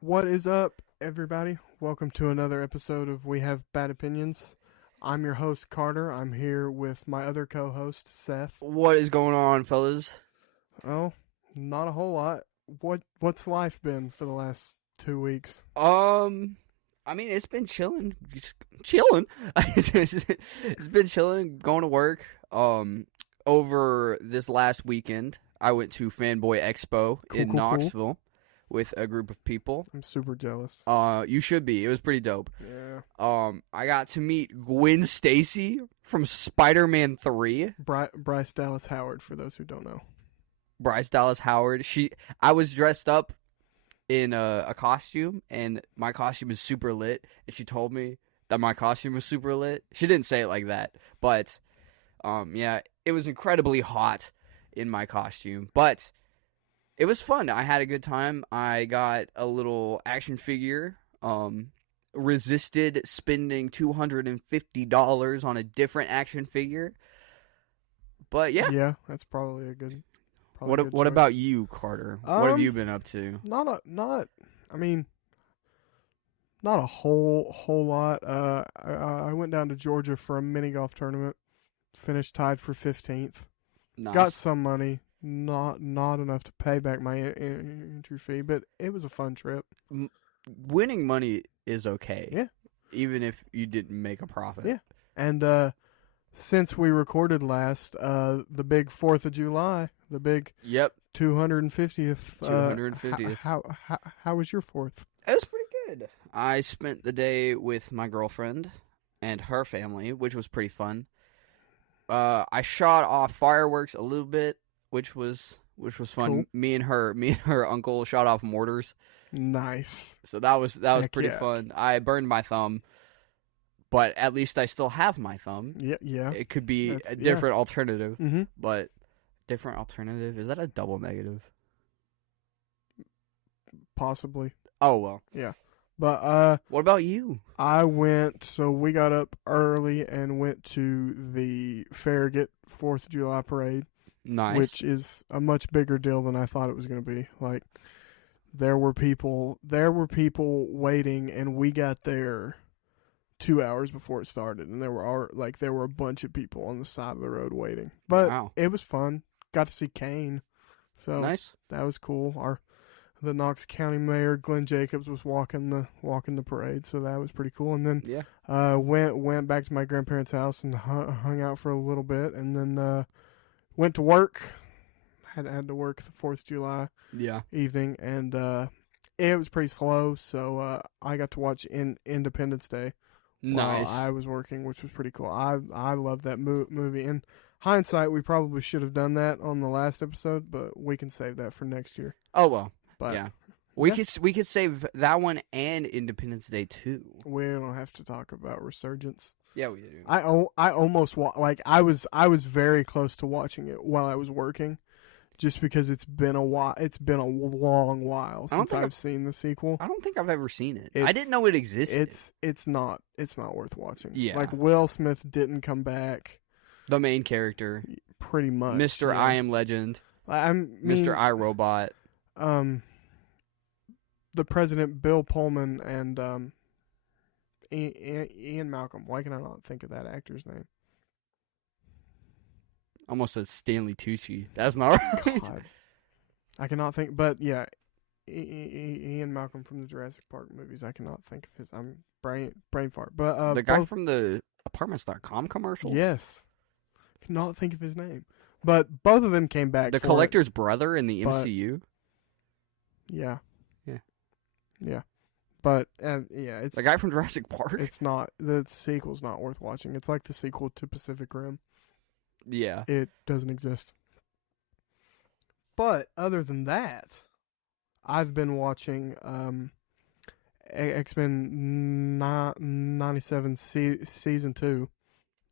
What is up, everybody? Welcome to another episode of We Have Bad Opinions. I'm your host, Carter. I'm here with my other co-host, Seth. What is going on, fellas? Oh, not a whole lot. What's life been for the last 2 weeks? I mean, it's been chilling. Just chilling. It's been chilling, going to work. Over this last weekend, I went to Fanboy Expo in Knoxville with a group of people. I'm super jealous. You should be. It was pretty dope. Yeah. I got to meet Gwen Stacy from Spider-Man 3. Bryce Dallas Howard, for those who don't know. Bryce Dallas Howard. I was dressed up in a costume, and my costume is super lit, and she told me that my costume was super lit. She didn't say it like that, but yeah, it was incredibly hot in my costume, but it was fun. I had a good time. I got a little action figure, resisted spending $250 on a different action figure, but yeah. Yeah, that's probably a good What about you, Carter? What have you been up to? Not a whole lot. I went down to Georgia for a mini golf tournament. Finished tied for 15th. Nice. Got some money. Not enough to pay back my entry fee, but it was a fun trip. Winning money is okay. Yeah. Even if you didn't make a profit. Yeah. And since we recorded last, the big 4th of July, the big 250th. 250th. How was your 4th? It was pretty good. I spent the day with my girlfriend and her family, which was pretty fun. I shot off fireworks a little bit, which was fun. Cool. Me and her uncle shot off mortars. Nice. So that was pretty yeah. fun. I burned my thumb, but at least I still have my thumb. Yeah. It could be a different alternative, Mm-hmm. but different alternative, is that a double negative? Possibly. Oh well. Yeah. But what about you? We got up early and went to the Farragut 4th of July parade. Nice. Which is a much bigger deal than I thought it was going to be. Like, there were people waiting, and we got there 2 hours before it started, and there were a bunch of people on the side of the road waiting. But wow. It was fun. Got to see Kane. So nice. That was cool. The Knox County Mayor Glenn Jacobs was walking the parade, so that was pretty cool. And then went back to my grandparents' house and hung out for a little bit, and then went to work. Had to work the 4th of July evening, and it was pretty slow. So I got to watch Independence Day. Nice. While I was working, which was pretty cool. I love that movie. In hindsight, we probably should have done that on the last episode, but we can save that for next year. Oh well. But yeah. We could save that one and Independence Day too. We don't have to talk about Resurgence. Yeah, we do. I almost I was very close to watching it while I was working, just because it's been a while. It's been a long while since I've seen the sequel. I don't think I've ever seen it. I didn't know it existed. It's not worth watching. Yeah. Like, Will Smith didn't come back. The main character, pretty much. Mr. I Am Legend. Mr. I Robot. The president, Bill Pullman, and Ian Malcolm. Why can I not think of that actor's name? Almost said Stanley Tucci. That's not right. God. I cannot think, but yeah, Ian Malcolm from the Jurassic Park movies. I cannot think of his. I'm brain fart. But the guy from the Apartments.com commercials. Yes, cannot think of his name. But both of them came back. The Collector's brother in the MCU. Yeah. Yeah. But it's the guy from Jurassic Park. It's not, the sequel's not worth watching. It's like the sequel to Pacific Rim. Yeah. It doesn't exist. But other than that, I've been watching X-Men 97 season 2.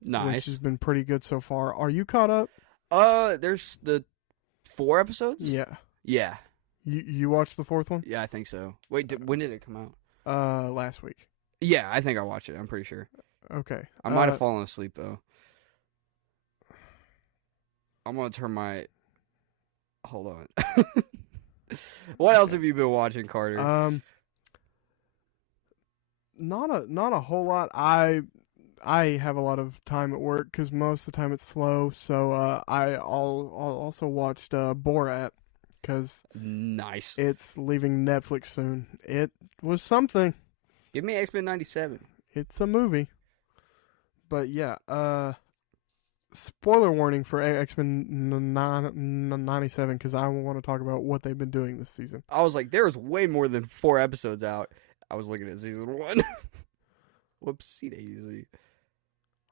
Nice. Which has been pretty good so far. Are you caught up? There's the 4 episodes? Yeah. Yeah. You watched the 4th one? Yeah, I think so. Wait, when did it come out? last week. Yeah, I think I watched it. I'm pretty sure. Okay. I might have fallen asleep though. I'm gonna turn my. Hold on. What else have you been watching, Carter? Not a whole lot. I have a lot of time at work because most of the time it's slow. So I'll also watched Borat because nice. It's leaving Netflix soon. It was something. Give me X-Men 97. It's a movie. But yeah, spoiler warning for X-Men 97 because I want to talk about what they've been doing this season. I was like, there was way more than 4 episodes out. I was looking at season 1. Whoopsie daisy.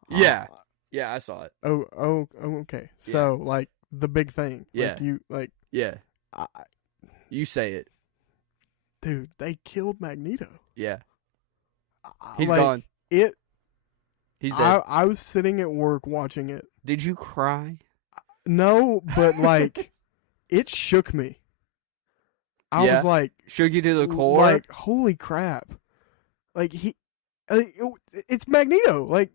Yeah. Yeah, I saw it. Oh, okay. So, like, the big thing. Yeah. Yeah. You say it. Dude, they killed Magneto. Yeah. He's gone. He's dead. I was sitting at work watching it. Did you cry? No, but, like, it shook me. I was like... Shook you to the core? Like, holy crap. Like, it's Magneto. Like,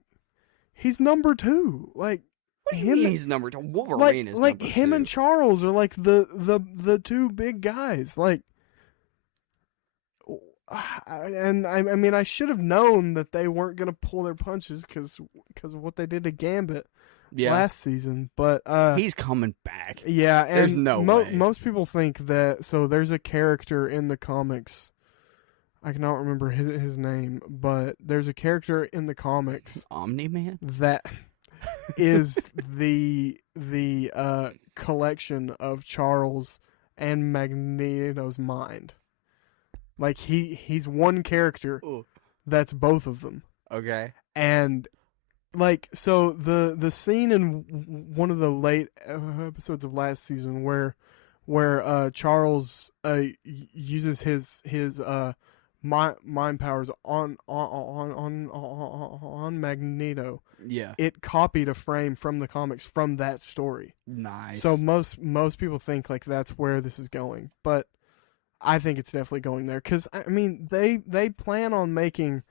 he's number 2. Like, what do you mean he's number 2? Wolverine is number 2. Like, him and Charles are, like, the 2 big guys. Like... And I mean, I should have known that they weren't going to pull their punches because of what they did to Gambit last season. But he's coming back. Yeah, and there's no way. Most people think that. So there's a character in the comics. I cannot remember his name, but there's a character in the comics, Omni-Man, that is the collection of Charles and Magneto's mind. Like, he's one character that's both of them. Okay. And, like, so the scene in one of the late episodes of last season where Charles uses his mind powers on Magneto. Yeah. It copied a frame from the comics from that story. Nice. So most people think, like, that's where this is going. But I think it's definitely going there because I mean they plan on making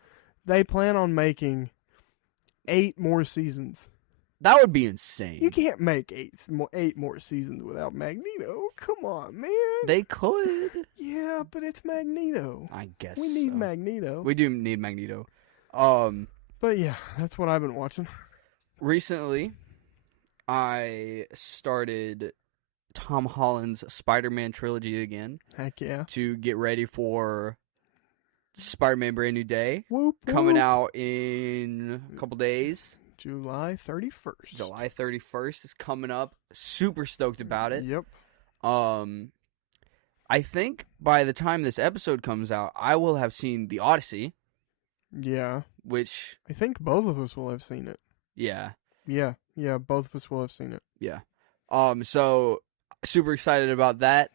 8 more seasons. That would be insane. You can't make 8 more seasons without Magneto. Come on, man. They could. Yeah, but it's Magneto. I guess we need Magneto. We do need Magneto. But yeah, that's what I've been watching. Recently, I started Tom Holland's Spider-Man trilogy again. Heck yeah. To get ready for Spider-Man Brand New Day. Whoop, coming out in a couple days. July 31st. July 31st is coming up. Super stoked about it. Yep. I think by the time this episode comes out, I will have seen The Odyssey. Yeah. Which I think both of us will have seen it. Yeah. Yeah, both of us will have seen it. Yeah. So super excited about that.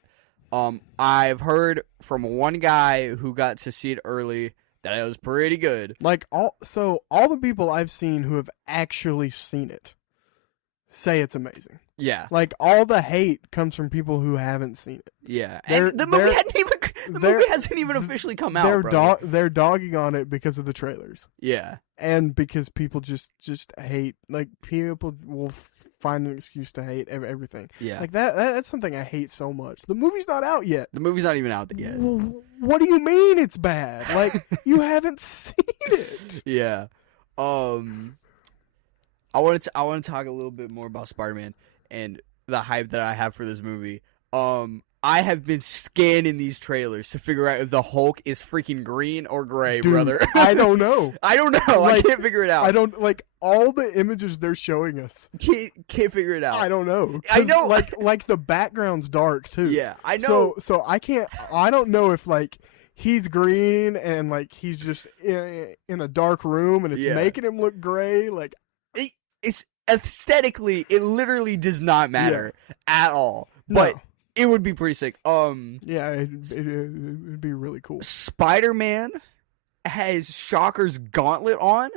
I've heard from one guy who got to see it early that it was pretty good. Like all the people I've seen who have actually seen it say it's amazing. Yeah. Like all the hate comes from people who haven't seen it. Yeah. And the movie hasn't even officially come out. They're dogging on it because of the trailers. Yeah. And because people just hate, like, people will find an excuse to hate everything. Yeah. Like that's something I hate so much. The movie's not out yet. The movie's not even out yet. What do you mean it's bad? Like, you haven't seen it. Yeah. I want to talk a little bit more about Spider-Man and the hype that I have for this movie. I have been scanning these trailers to figure out if the Hulk is freaking green or gray, dude, brother. I don't know. I don't know. Like, I can't figure it out. I don't, like, all the images they're showing us. Can't figure it out. I don't know. I know. Like the background's dark, too. Yeah, I know. So I don't know if, like, he's green and, like, he's just in a dark room and it's making him look gray. Like, it's aesthetically, it literally does not matter at all. But it would be pretty sick. Yeah, it'd be really cool. Spider-Man has Shocker's gauntlet on,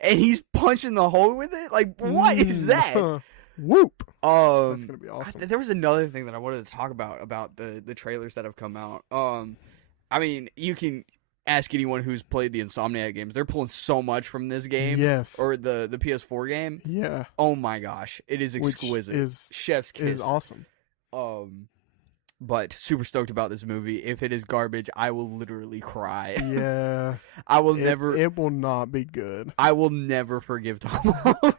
and he's punching the hole with it. Like, what is that? Whoop! That's gonna be awesome. There was another thing that I wanted to talk about the trailers that have come out. I mean, you can ask anyone who's played the Insomniac games. They're pulling so much from this game. Yes. Or the PS4 game. Yeah. Oh my gosh. It is exquisite. Which is, Chef's kiss. Is awesome. But super stoked about this movie. If it is garbage, I will literally cry. Yeah. I will never. It will not be good. I will never forgive Tom Holland.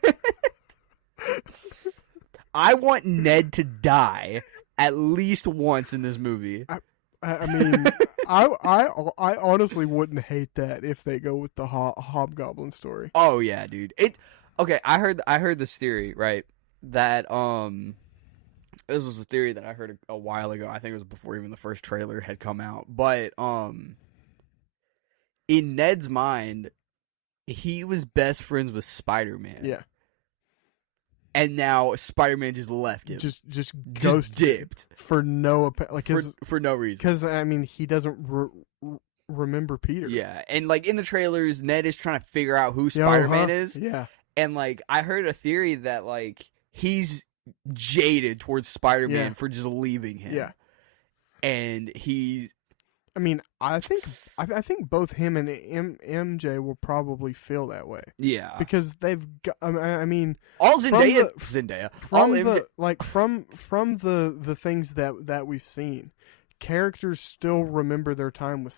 I want Ned to die at least once in this movie. I mean, I honestly wouldn't hate that if they go with the Hobgoblin story. Oh yeah, dude. Okay. I heard this theory, right? That this was a theory that I heard a while ago. I think it was before even the first trailer had come out. But in Ned's mind, he was best friends with Spider-Man. Yeah. And now Spider-Man just left him. Just dipped for no for no reason. Because I mean, he doesn't remember Peter. Yeah, and like in the trailers, Ned is trying to figure out who Spider-Man is. Yeah, and like I heard a theory that like he's jaded towards Spider-Man for just leaving him. Yeah, and he. I mean, I think both him and MJ will probably feel that way. Yeah, because they've got. I mean, all Zendaya, from the things that we've seen, characters still remember their time with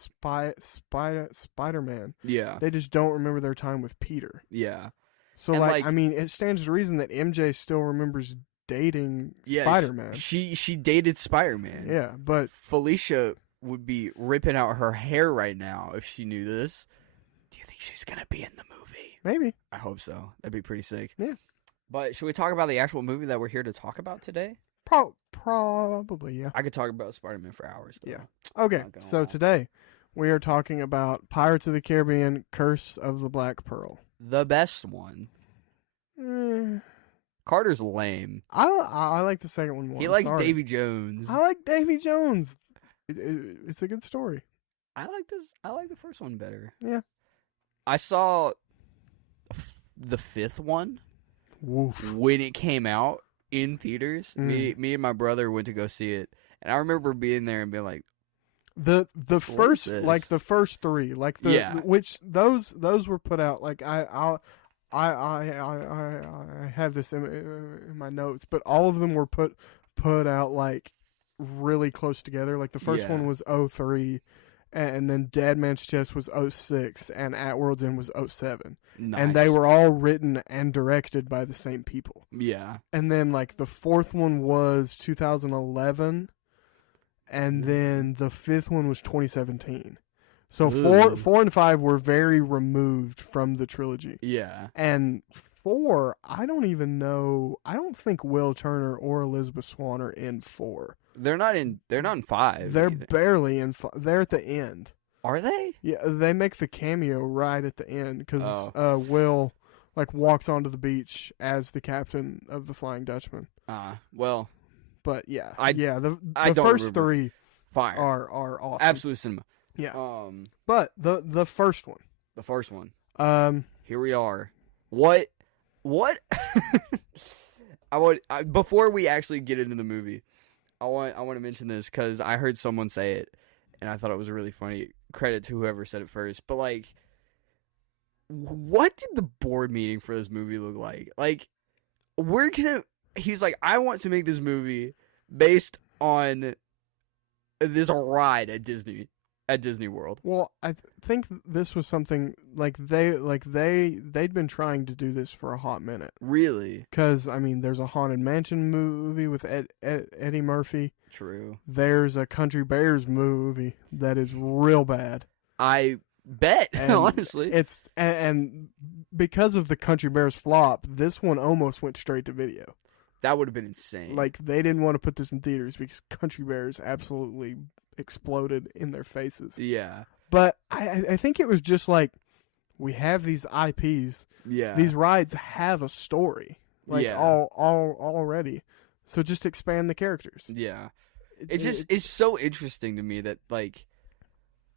Spider-Man. Yeah, they just don't remember their time with Peter. Yeah, so like I mean, it stands to reason that MJ still remembers dating Spider-Man. She dated Spider-Man. Yeah, but Felicia would be ripping out her hair right now if she knew this. Do you think she's gonna be in the movie? Maybe. I hope so. That'd be pretty sick. Yeah. But should we talk about the actual movie that we're here to talk about today? Probably, yeah. I could talk about Spider-Man for hours, though. Yeah. Okay, so today we are talking about Pirates of the Caribbean, Curse of the Black Pearl. The best one. Carter's lame. I like the second one more. He likes Davy Jones. I like Davy Jones. It's a good story. I like the first one better. Yeah. I saw the fifth one when it came out in theaters. Me and my brother went to go see it, and I remember being there and being like, the first the first three which those were put out like I have this in my notes, but all of them were put out like really close together. Like the first one was 03, and then Dead Man's Chest was 06, and At World's End was 07. Nice. And they were all written and directed by the same people. Yeah. And then like the fourth one was 2011, and then the fifth one was 2017. So 4 and 5 were very removed from the trilogy. Yeah. And 4, I don't even know. I don't think Will Turner or Elizabeth Swann are in 4. They're not in 5. They're either. Barely in 5. They're at the end. Are they? Yeah, they make the cameo right at the end because Will like walks onto the beach as the captain of the Flying Dutchman. Well. But yeah, the first three fire are awesome. Absolute cinema. Yeah. But the first one. The first one. Here we are. What? Before we actually get into the movie, I want to mention this because I heard someone say it, and I thought it was really funny. Credit to whoever said it first. But like, what did the board meeting for this movie look like? Like, he's like, I want to make this movie based on this ride at Disney World. Well, I think this was something like they'd been trying to do this for a hot minute. Really? Because I mean, there's a Haunted Mansion movie with Eddie Murphy. True. There's a Country Bears movie that is real bad. I bet. Honestly, it's and because of the Country Bears flop, this one almost went straight to video. That would have been insane. Like they didn't want to put this in theaters because Country Bears absolutely exploded in their faces. Yeah. But I think it was just like, we have these IPs. Yeah. These rides have a story. Like all already. So just expand the characters. Yeah. It's so interesting to me that like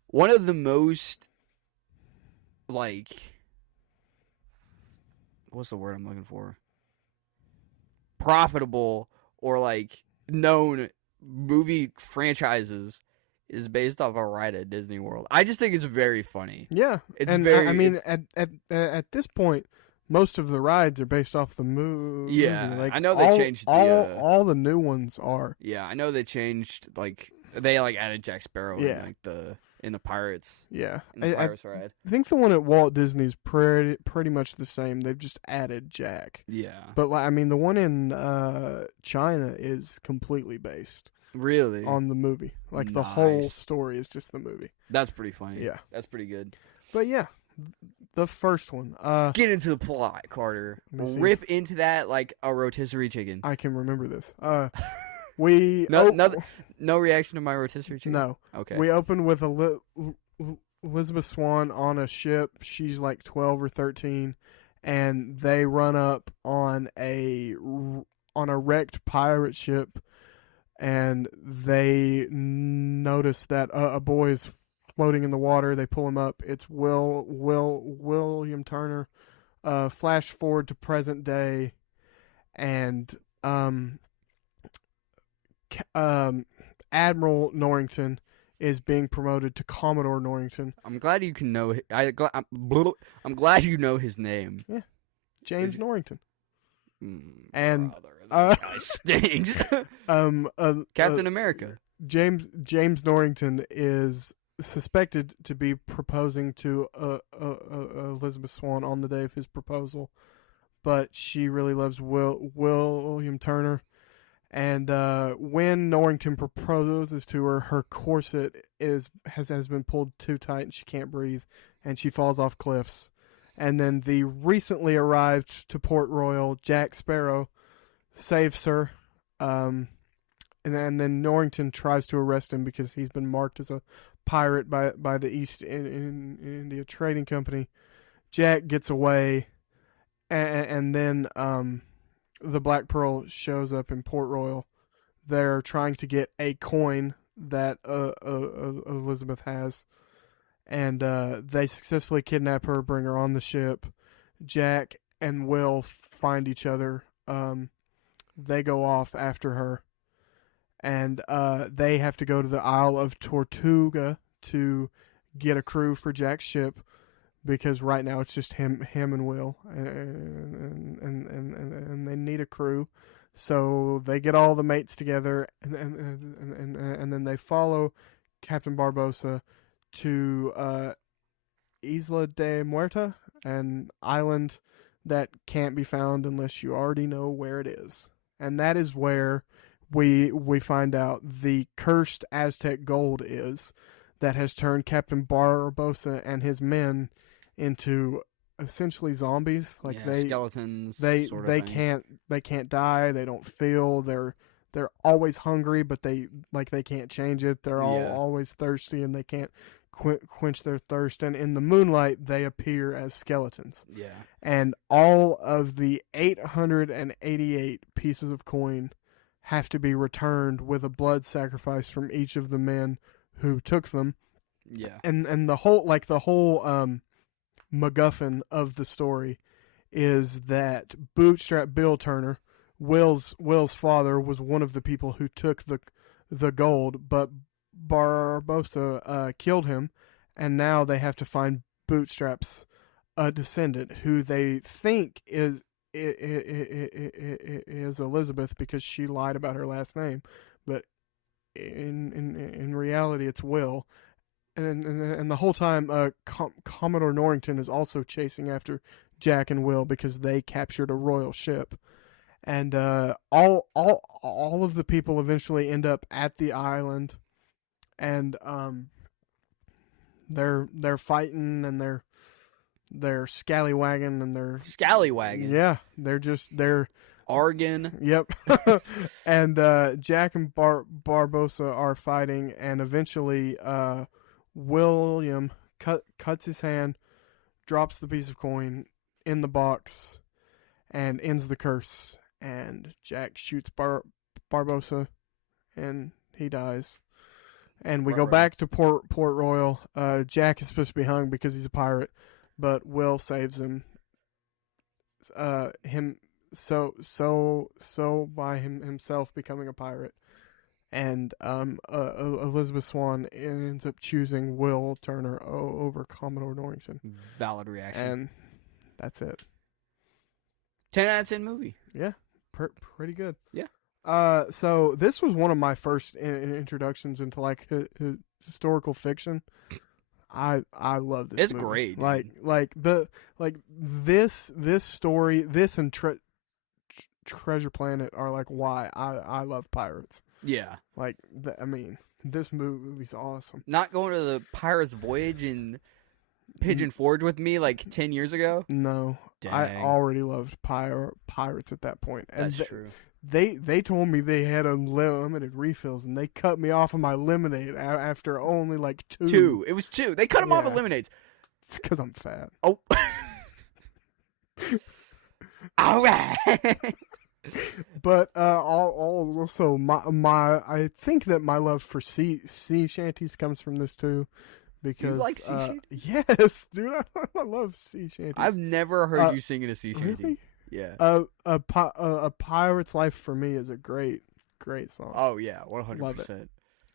one of the most like what's the word I'm looking for? Profitable or like known movie franchises is based off a ride at Disney World. I just think it's very funny. Yeah, It's and very. I mean, at this point, most of the rides are based off the movie. Yeah, like, I know they changed all the new ones are. Yeah, I know they changed they added Jack Sparrow in the Pirates. Yeah, in the Pirates ride. I think the one at Walt Disney's pretty much the same. They've just added Jack. Yeah, but I mean, the one in China is completely based really on the movie. Like the whole story is just the movie. That's pretty funny. Yeah, that's pretty good. But yeah, the first one. Get into the plot, Carter. Rip into that like a rotisserie chicken. I can remember this. No reaction to my rotisserie chicken? No. Okay. We opened with Elizabeth Swann on a ship. She's like 12 or 13, and they run up on a wrecked pirate ship, and they notice that a boy is floating in the water. They pull him up. It's William Turner. Flash forward to present day, and Admiral Norrington is being promoted to Commodore Norrington. I'm glad you can know. I'm glad you know his name. Yeah, James Norrington. And this guy stinks. Captain America. James Norrington is suspected to be proposing to Elizabeth Swann on the day of his proposal, but she really loves William Turner. And when Norrington proposes to her, her corset has been pulled too tight and she can't breathe, and she falls off cliffs. And then the recently arrived to Port Royal Jack Sparrow saves her, and then Norrington tries to arrest him because he's been marked as a pirate by the East India Trading Company. Jack gets away, and then the Black Pearl shows up in Port Royal. They're trying to get a coin that Elizabeth has, and they successfully kidnap her, bring her on the ship. Jack and Will find each other. They go off after her, and they have to go to the Isle of Tortuga to get a crew for Jack's ship, because right now it's just him and Will, and they need a crew. So they get all the mates together, and then they follow Captain Barbosa to Isla de Muerta, an island that can't be found unless you already know where it is. And that is where we find out the cursed Aztec gold is that has turned Captain Barbosa and his men into essentially zombies. Like skeletons. They can't die. They don't feel. They're always hungry, but they can't change it. They're always thirsty, and they can't quench their thirst. And in the moonlight, they appear as skeletons. Yeah. And all of the 888 pieces of coin have to be returned with a blood sacrifice from each of the men who took them. Yeah. And the whole MacGuffin of the story is that Bootstrap Bill Turner, Will's father, was one of the people who took the gold, but Barbosa killed him, and now they have to find Bootstrap's descendant, who they think is Elizabeth because she lied about her last name, but in reality it's Will. And the whole time, Commodore Norrington is also chasing after Jack and Will because they captured a royal ship, and all of the people eventually end up at the island, and they're fighting, and they're scallywagging, and they're scallywagging. Yeah, they're Argon. Yep. And Jack and Barbosa are fighting, and eventually William cuts his hand, drops the piece of coin in the box, and ends the curse. And Jack shoots Barbosa, and he dies. And we go back to Port Royal. Jack is supposed to be hung because he's a pirate, but Will saves him. So by himself becoming a pirate. and Elizabeth Swann ends up choosing Will Turner over Commodore Norrington. Valid reaction. And that's it. 10 out of 10 movie. Yeah, pretty good. Yeah. So this was one of my first introductions into like historical fiction. I love this. It's movie. great. This story, this and Treasure Planet are like why I love pirates. Yeah. Like this movie's awesome. Not going to the Pirate's Voyage and Pigeon Forge with me like 10 years ago? No. Dang. I already loved pirates at that point. And That's true. They told me they had unlimited refills, and they cut me off of my lemonade after only like two. Two. It was two. They cut them off at lemonades. It's because I'm fat. Oh. All right. But also my I think that my love for sea shanties comes from this too, because you like sea shanties? Yes, dude, I love sea shanties. I've never heard you sing in a sea shanty. Really? Yeah. A Pirate's Life for me is a great song. Oh yeah, 100%. Love it.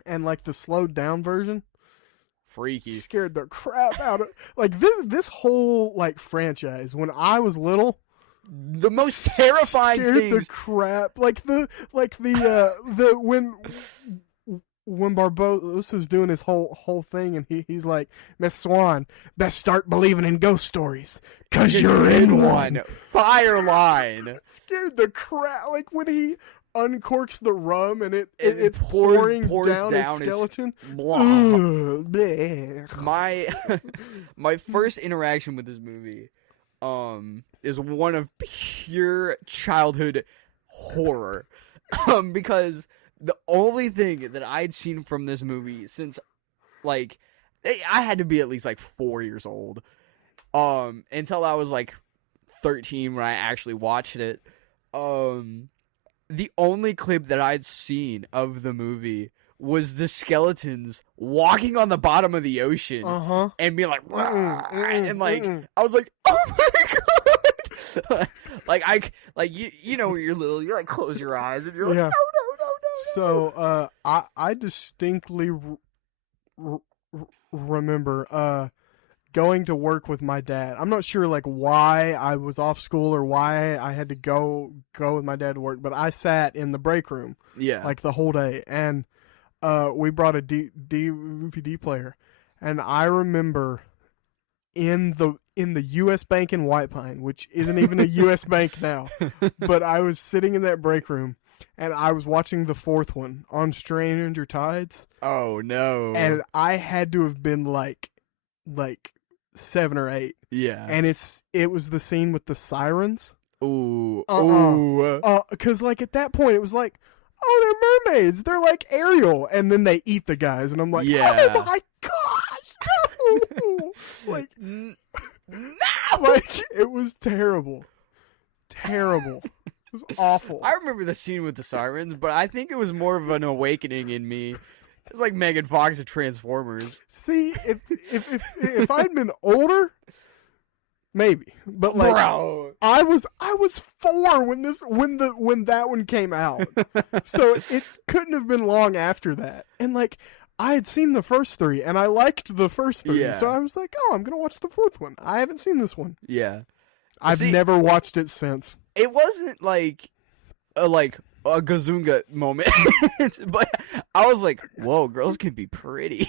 And like the slowed down version, freaky, scared the crap out of like this whole like franchise. When I was little, the most terrifying scared things. The crap like the when Barbosa's doing his whole thing, and he's like, Miss Swan, best start believing in ghost stories, 'cause you're in one. Fire line. Scared the crap. Like when he uncorks the rum and it's pouring down his skeleton. My first interaction with this movie is one of pure childhood horror. Because the only thing that I'd seen from this movie since, like, I had to be at least, like, 4 years old, until I was, like, 13 when I actually watched it. The only clip that I'd seen of the movie was the skeletons walking on the bottom of the ocean and being like, and, like, I was like, oh, my God! you know when you're little, you're like, close your eyes, and you're like, no. So, I distinctly remember going to work with my dad. I'm not sure like why I was off school or why I had to go with my dad to work, but I sat in the break room, like the whole day, and we brought a DVD player, and I remember in the U.S. Bank in White Pine, which isn't even a U.S. bank now, but I was sitting in that break room. And I was watching the fourth one on Stranger Tides. Oh no! And I had to have been like 7 or 8. Yeah. And it was the scene with the sirens. Ooh. Because like at that point it was like, oh, they're mermaids. They're like Ariel, and then they eat the guys, and I'm like, oh my gosh, no! Like, no! Like it was terrible. It was awful. I remember the scene with the sirens, but I think it was more of an awakening in me. It's like Megan Fox of Transformers. See, if I'd been older, maybe. But like, bro, I was 4 when that one came out, so it couldn't have been long after that. And like, I had seen the first 3, and I liked the first 3, so I was like, oh, I'm gonna watch the 4th one. I haven't seen this one. Yeah, I've never watched it since. It wasn't like a Gazunga moment, but I was like, "Whoa, girls can be pretty."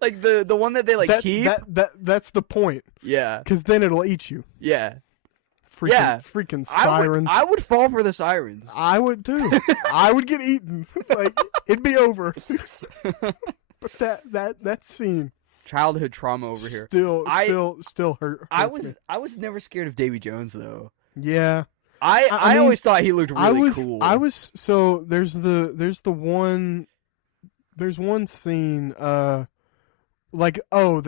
Like the one that they keep. That's the point. Yeah, because then it'll eat you. Yeah, freaking sirens. I would fall for the sirens. I would too. I would get eaten. Like it'd be over. But that scene. Childhood trauma over here. Still hurt. I was never scared of Davy Jones though. Yeah. I mean, always thought he looked really cool. So there's one scene the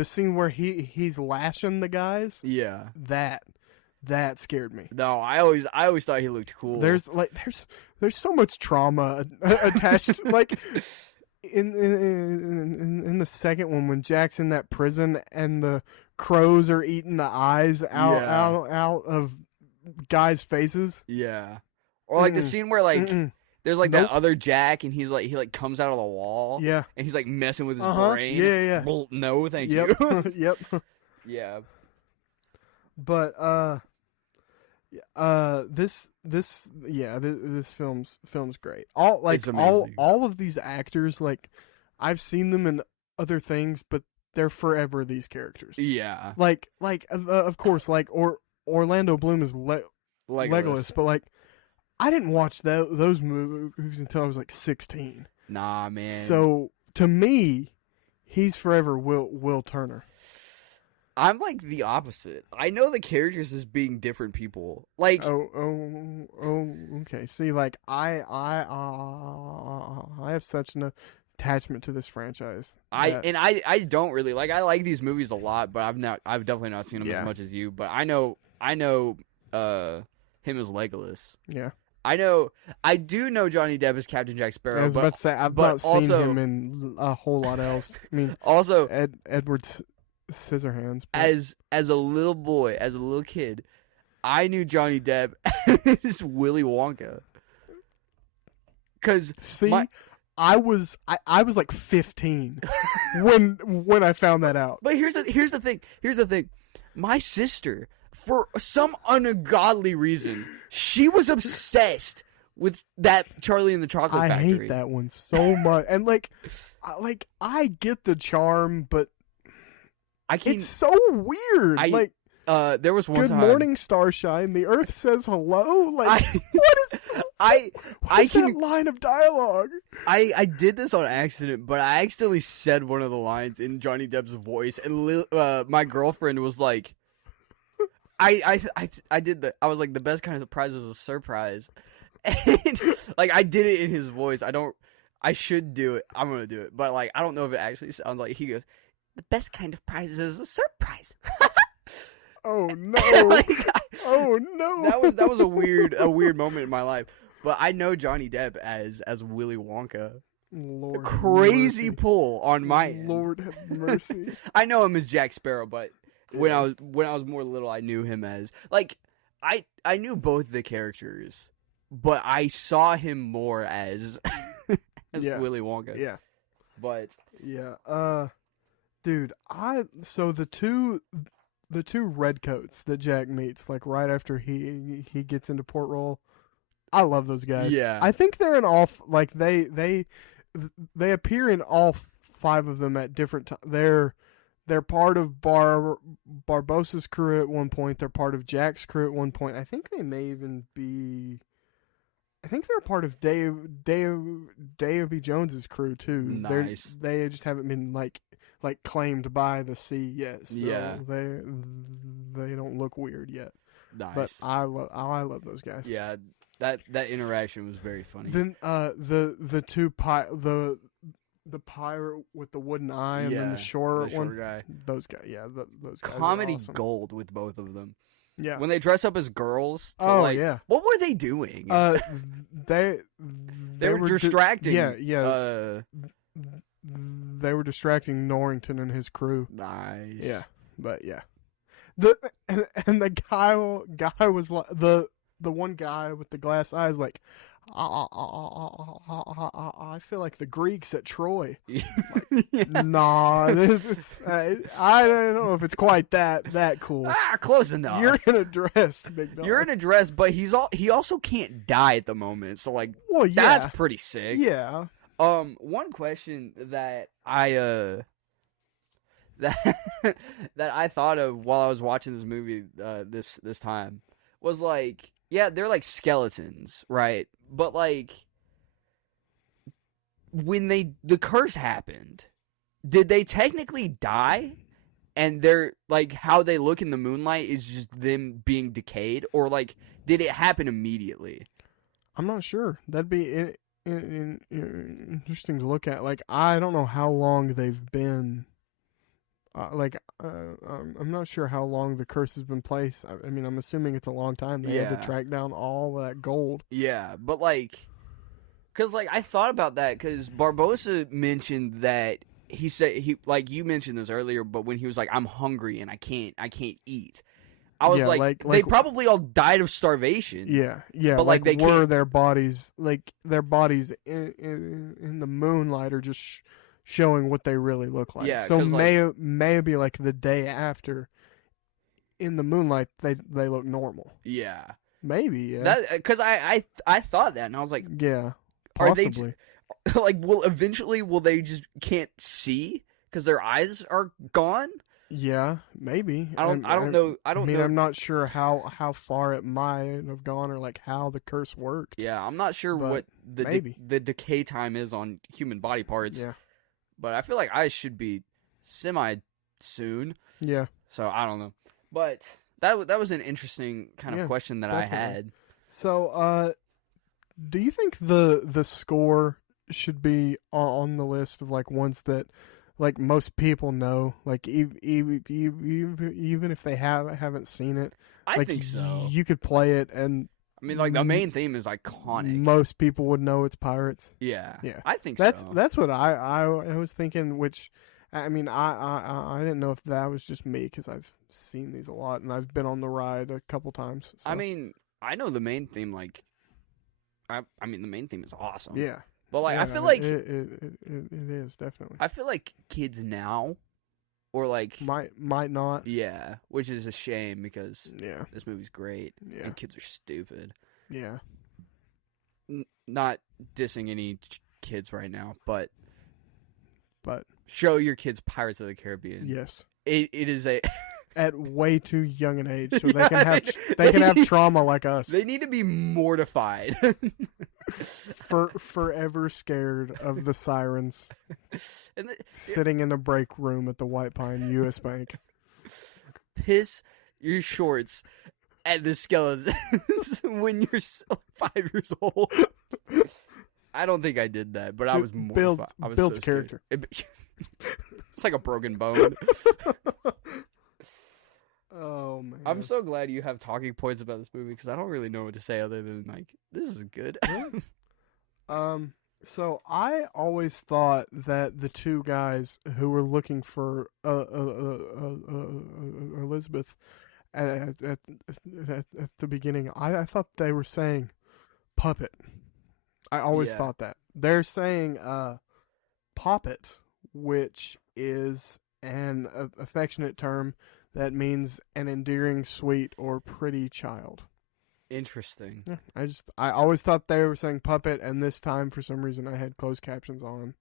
scene where he's lashing the guys. Yeah. That scared me. No, I always thought he looked cool. There's so much trauma attached like in the second one when Jack's in that prison and the crows are eating the eyes out of guys' faces. Yeah. Or like the scene where like There's like that other Jack, and he comes out of the wall. Yeah. And he's like messing with his brain. Yeah. Well, no, thank you. Yep. Yeah. But this film's great. All of these actors, like, I've seen them in other things, but they're forever these characters. Yeah. Of course, like Orlando Bloom is Legolas, but like I didn't watch those movies until I was like 16. Nah, man. So to me, he's forever Will Turner. I'm like the opposite. I know the characters as being different people. Like okay. See, like I have such an attachment to this franchise. I don't really like. I like these movies a lot, but I've definitely not seen them as much as you. But I know him as Legolas. Yeah. I do know Johnny Depp as Captain Jack Sparrow. I was about to say, I've not seen him in a whole lot else. I mean, also Edward Scissorhands. As a little boy, as a little kid, I knew Johnny Depp as Willy Wonka. Cause I was like 15 when I found that out. But here's the thing. My sister, for some ungodly reason, she was obsessed with that Charlie and the Chocolate Factory. I hate that one so much. And I get the charm, but it's so weird. There was one Good time. morning, Starshine. The Earth says hello. What is that line of dialogue? I did this on accident, but I accidentally said one of the lines in Johnny Depp's voice, and my girlfriend was like, I was like, the best kind of surprise is a surprise. And like, I did it in his voice. I should do it. I'm gonna do it, but like, I don't know if it actually sounds like. He goes, the best kind of prize is a surprise. Oh no! Oh no! That was a weird moment in my life. But I know Johnny Depp as Willy Wonka. Lord, crazy pull on my end. Lord have mercy. I know him as Jack Sparrow, but when I was more little, I knew him as like I knew both the characters, but I saw him more as Willy Wonka. Yeah, but yeah, dude, so the two redcoats that Jack meets, like right after he gets into Port Royal, I love those guys. Yeah, I think they're in all they appear in all 5 of them at different times. They're part of Barbosa's crew at one point. They're part of Jack's crew at one point. I think they may even be. I think they're part of Davy Jones's crew too. Nice. They just haven't been like claimed by the sea yet. So yeah. They don't look weird yet. Nice. But I love those guys. Yeah, that interaction was very funny. Then the two the pirate with the wooden eye and then the short guy. Those guys, yeah, those guys. Comedy are awesome. Gold with both of them. Yeah. When they dress up as girls. Yeah. What were they doing? They were distracting. Yeah. They were distracting Norrington and his crew. Nice. Yeah, but yeah. And the guy was like the one guy with the glass eyes like, I feel like the Greeks at Troy. Like, nah, I don't know if it's quite that cool. Close enough. You're in a dress, big dog. You're in a dress, but he also can't die at the moment. So like, well, yeah, that's pretty sick. Yeah. One question that I that I thought of while I was watching this movie this time was like, yeah, they're like skeletons, right? But like, when the curse happened, did they technically die? And they're like, how they look in the moonlight is just them being decayed, or like, did it happen immediately? I'm not sure. That'd be interesting to look at. Like, I don't know how long they've been. I'm not sure how long the curse has been placed. I mean, I'm assuming it's a long time. They had to track down all that gold. Yeah, but like, because like I thought about that because Barbosa mentioned that he said like you mentioned this earlier, but when he was like, I'm hungry and I can't eat. I was Yeah, like, they probably all died of starvation. Yeah, yeah. But like they were can't... their bodies in the moonlight are just showing what they really look like. Yeah, so 'cause, like, maybe like the day after in the moonlight they look normal. Yeah. Maybe, yeah. That because I thought that, and I was like, yeah, Are possibly. they like will they just can't see because their eyes are gone? Yeah, maybe. I don't know. I don't know. I'm not sure how far it might have gone or like how the curse worked. Yeah, I'm not sure what the decay time is on human body parts. Yeah. But I feel like eyes should be semi soon. Yeah. So I don't know. But that was an interesting kind of question that definitely. I had. So, do you think the score should be on the list of like ones that like most people know, like even if they haven't seen it? I think so. You could play it, and I mean, like the main theme is iconic. Most people would know it's pirates. Yeah, yeah. I think that's so. That's what I was thinking. Which I mean, I didn't know if that was just me because I've seen these a lot and I've been on the ride a couple times. So. I mean, I know the main theme. Like, I mean, the main theme is awesome. Yeah. But like, yeah, I feel like it is definitely. I feel like kids now, or like might not. Yeah, which is a shame because this movie's great. Yeah, and kids are stupid. Yeah, not dissing any kids right now, but but show your kids Pirates of the Caribbean. Yes, it is a at way too young an age, so they can have trauma like us. They need to be mortified. Forever scared of the sirens and sitting in the break room at the White Pine U.S. Bank. Piss your shorts at the skeletons when you're 5 years old. I don't think I did that, but I was mortified. Builds character. It's like a broken bone. Oh man! I'm so glad you have talking points about this movie because I don't really know what to say other than like this is good. So I always thought that the two guys who were looking for Elizabeth at the beginning, I thought they were saying puppet. I always thought that they're saying poppet, which is an affectionate term that means an endearing, sweet, or pretty child. Interesting. Yeah, I always thought they were saying puppet, and this time for some reason I had closed captions on,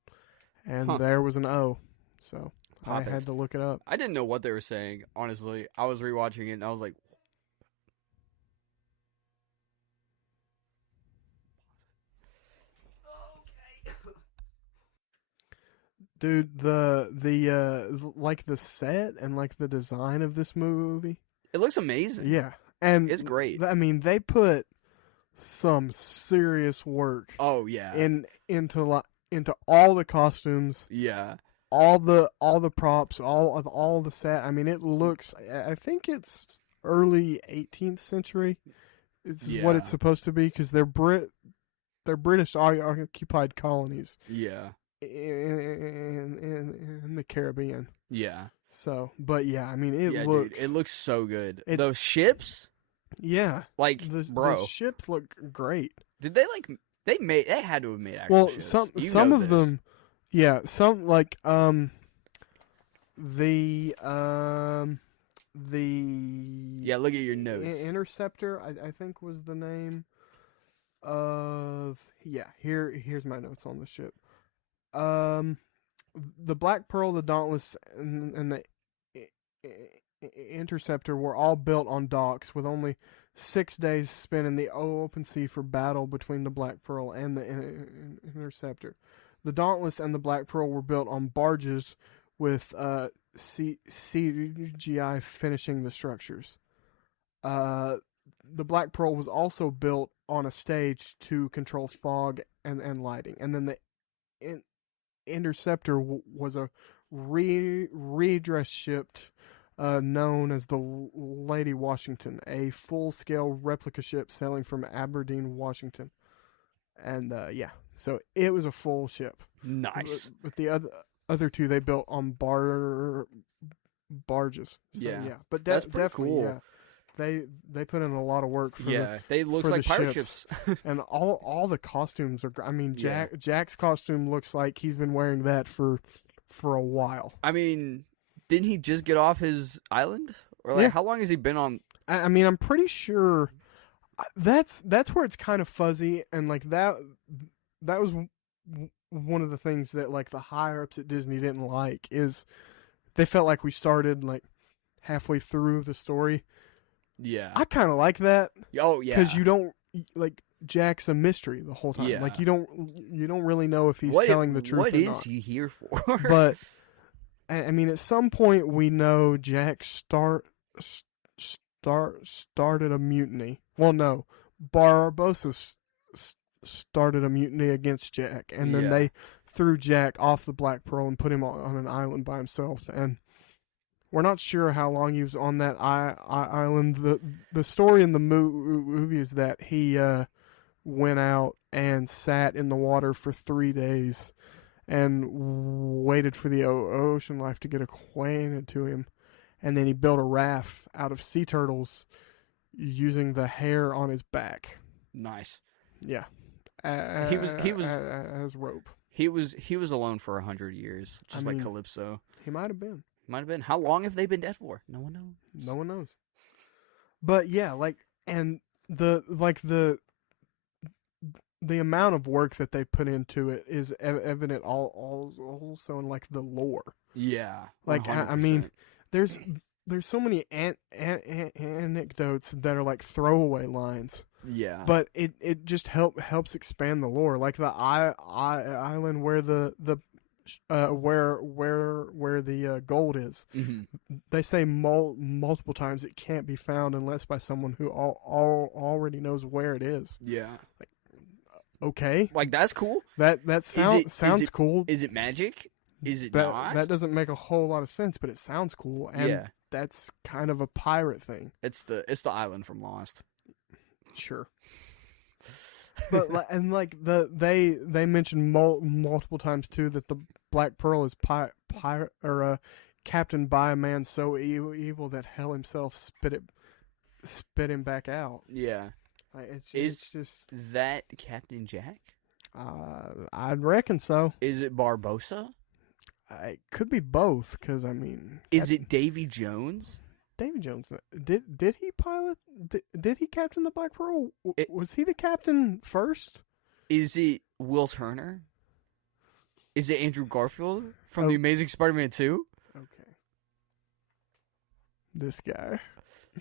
and there was an O, so Poppet. I had to look it up. I didn't know what they were saying, honestly. I was rewatching it, and I was like, dude, the like the set and like the design of this movie, it looks amazing. Yeah, and it's great. I mean, they put some serious work. Oh yeah, into all the costumes. Yeah, all the props, all the set. I mean, it looks. I think it's early 18th century. It's what it's supposed to be because they're British occupied colonies. Yeah. In the Caribbean. Yeah. So, but yeah, I mean, it looks so good. Those ships? Yeah. Like, the ships look great. Did they they had to have made actual ships. Well, some of them, yeah, some like, the look at your notes. Interceptor, I think was the name of, here's my notes on the ship. The Black Pearl, the Dauntless, and the Interceptor were all built on docks with only 6 days spent in the open sea for battle between the Black Pearl and the Interceptor. The Dauntless and the Black Pearl were built on barges with CGI finishing the structures. The Black Pearl was also built on a stage to control fog and lighting. And then the Interceptor was a redress ship known as the Lady Washington, a full-scale replica ship sailing from Aberdeen, Washington. And so it was a full ship. Nice. But the other two they built on barges. So, yeah, but that's pretty definitely cool. Yeah. they put in a lot of work for they look like pirate ships. And all the costumes are. I mean, Jack's costume looks like he's been wearing that for a while. I mean, didn't he just get off his island? Or like, how long has he been on? I mean, I'm pretty sure that's where it's kind of fuzzy, and like that was one of the things that like the higher ups at Disney didn't like is they felt like we started like halfway through the story. Yeah, I kind of like that. Oh yeah, because you don't like Jack's a mystery the whole time. Yeah. Like you don't really know if he's telling the truth. What or is not. he here for? But I mean, at some point we know Jack started a mutiny. Well, no, Barbosa started a mutiny against Jack, and then they threw Jack off the Black Pearl and put him on an island by himself. And we're not sure how long he was on that island. The story in the movie is that he went out and sat in the water for 3 days and waited for the ocean life to get acquainted to him. And then he built a raft out of sea turtles using the hair on his back. Nice. Yeah. He was as rope. He was alone for 100 years, just like Calypso. He might have been. Might have been. How long have they been dead for? No one knows. No one knows. But yeah, like, and the amount of work that they put into it is evident also in like the lore. Yeah. Like 100%. I mean, there's so many anecdotes that are like throwaway lines. Yeah. But it just helps expand the lore. Like the island where the where the gold is. Mm-hmm. They say multiple times it can't be found unless by someone who already knows where it is. Yeah. Like, okay. Like that's cool. That sounds cool. Is it magic? Is it not? That doesn't make a whole lot of sense, but it sounds cool. And that's kind of a pirate thing. It's the island from Lost. Sure. But and like they mentioned multiple times too that the Black Pearl is pirate or captained by a man so evil that hell himself spit him back out. Yeah. Like, it's just that Captain Jack? I'd reckon so. Is it Barbosa? It could be both, because I mean, is it Davy Jones? Davy Jones, did he pilot? Did he captain the Black Pearl? Was he the captain first? Is it Will Turner? Is it Andrew Garfield from The Amazing Spider-Man 2? Okay. This guy.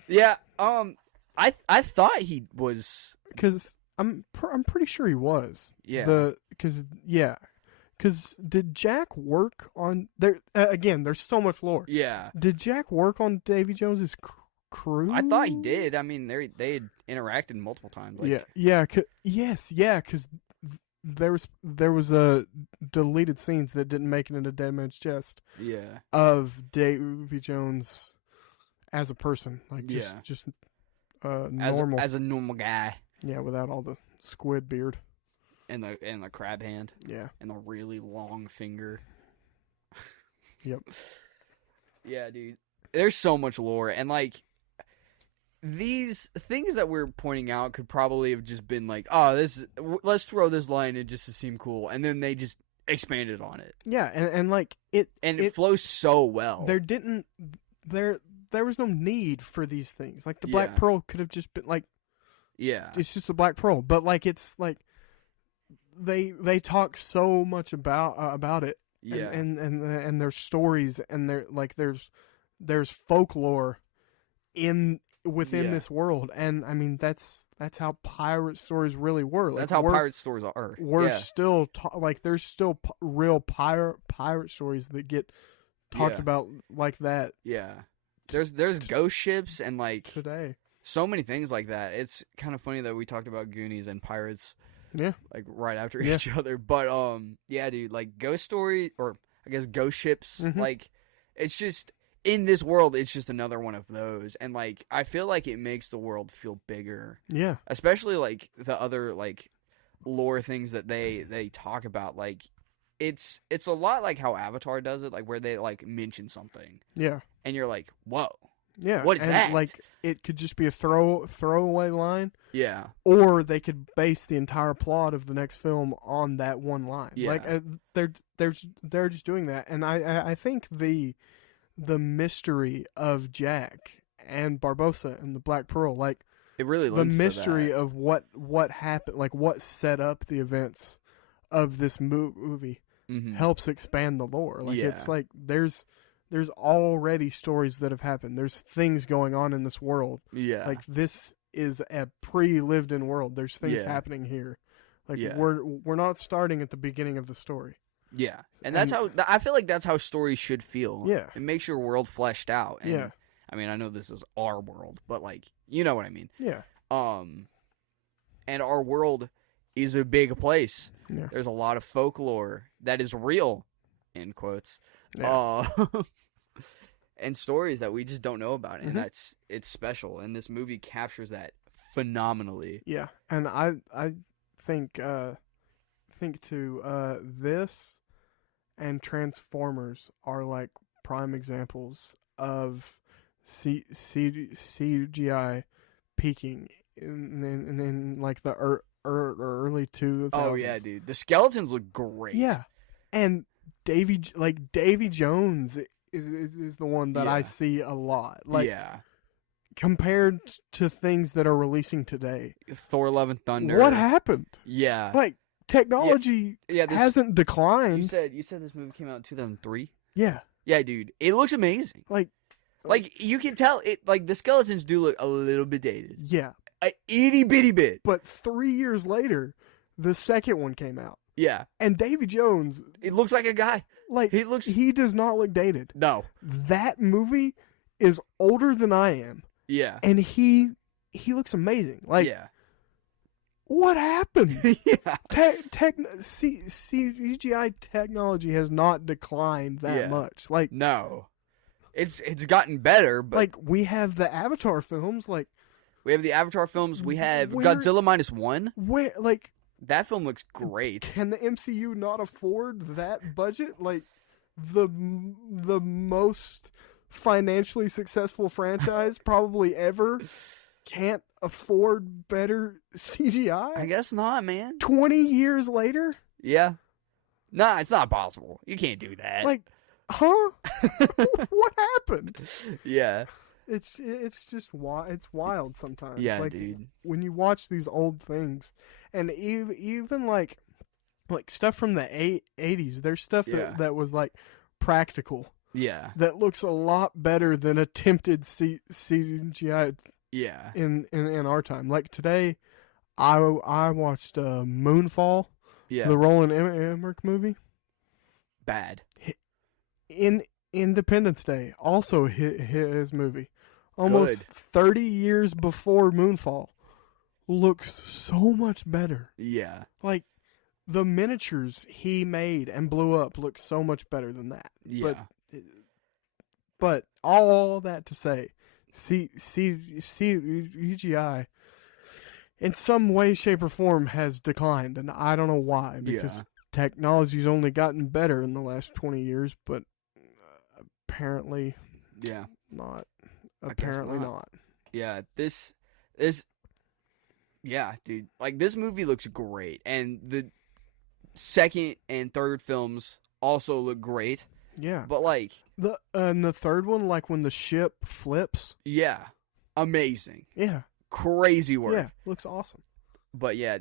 Yeah. I thought he was, because I'm pretty sure he was. Yeah. Because did Jack work on there again? There's so much lore. Yeah. Did Jack work on Davy Jones's crew? I thought he did. I mean, they had interacted multiple times. Like, because there was a deleted scenes that didn't make it into Dead Man's Chest. Yeah. Of Davy Jones as a person, like just normal as a normal guy. Yeah, without all the squid beard. And the crab hand. Yeah. And the really long finger. Yep. Yeah, dude. There's so much lore. And, like, these things that we're pointing out could probably have just been like, let's throw this line in just to seem cool. And then they just expanded on it. Yeah, and like, it flows so well. There was no need for these things. Like, the Black Pearl could have just been, like... Yeah. It's just a Black Pearl. But, like, it's, like... They talk so much about it, and there's stories, and there's folklore within this world, and I mean that's how pirate stories really were. Like, that's how pirate stories are. We're still there's still real pirate stories that get talked about like that. Yeah, there's ghost ships and like today so many things like that. It's kind of funny that we talked about Goonies and pirates. Yeah. Like right after each other. But yeah, dude, like ghost story, or I guess ghost ships, like it's just in this world, it's just another one of those. And like I feel like it makes the world feel bigger. Yeah. Especially like the other like lore things that they talk about. Like it's a lot like how Avatar does it, like where they like mention something. Yeah. And you're like, whoa. Yeah. What is that? Like, it could just be a throwaway line. Yeah. Or they could base the entire plot of the next film on that one line. Yeah. Like, they're just doing that. And I think the mystery of Jack and Barbosa and the Black Pearl, like, it really the lends mystery to that. of what happened, like what set up the events of this movie helps expand the lore. Like, it's like there's already stories that have happened. There's things going on in this world. Yeah. Like, this is a pre-lived-in world. There's things happening here. Like, we're not starting at the beginning of the story. Yeah. And that's how I feel like that's how stories should feel. Yeah. It makes your world fleshed out. And, yeah. I mean, I know this is our world, but like, you know what I mean. Yeah. And our world is a big place. Yeah. There's a lot of folklore that is real, in quotes. Yeah. And stories that we just don't know about, and it's special. And this movie captures that phenomenally. Yeah, and I think this and Transformers are like prime examples of CGI peaking in like the early 2000s. Oh yeah, dude, the skeletons look great. Yeah, and Davy Jones is the one that I see a lot. Like, compared to things that are releasing today, Thor: Love and Thunder. What happened? Yeah, like technology hasn't declined. You said this movie came out in 2003. Yeah, dude, it looks amazing. Like you can tell it. Like, the skeletons do look a little bit dated. Yeah, a itty bitty bit. But 3 years later, the second one came out. Yeah, and Davy Jones, it looks like a guy. Like, he does not look dated. No, that movie is older than I am. Yeah, and he looks amazing. Like, what happened? CGI technology has not declined that much. Like, no, it's gotten better. But like, we have the Avatar films. Like, we have the Avatar films. We have Godzilla -1. Where, like, that film looks great. Can the MCU not afford that budget? Like, the most financially successful franchise probably ever can't afford better CGI? I guess not, man. 20 years later? Yeah. Nah, it's not possible. You can't do that. Like, huh? What happened? Yeah. It's just it's wild sometimes. Yeah, like, dude. When you watch these old things, and even like stuff from the 80s, there's stuff that was like practical. Yeah. That looks a lot better than attempted CGI. Yeah. In our time, like today, I watched Moonfall. Yeah. The Roland Emmerich movie. Bad. In Independence Day, also his movie. Almost 30 years before Moonfall. Looks so much better. Yeah. Like, the miniatures he made and blew up look so much better than that. Yeah. But all that to say, CGI in some way, shape, or form has declined, and I don't know why, because technology's only gotten better in the last 20 years, but apparently not. Apparently not. Yeah, this yeah, dude. Like, this movie looks great, and the second and third films also look great. Yeah. But, like, the third one, like when the ship flips. Yeah. Amazing. Yeah. Crazy work. Yeah. Looks awesome. But yeah,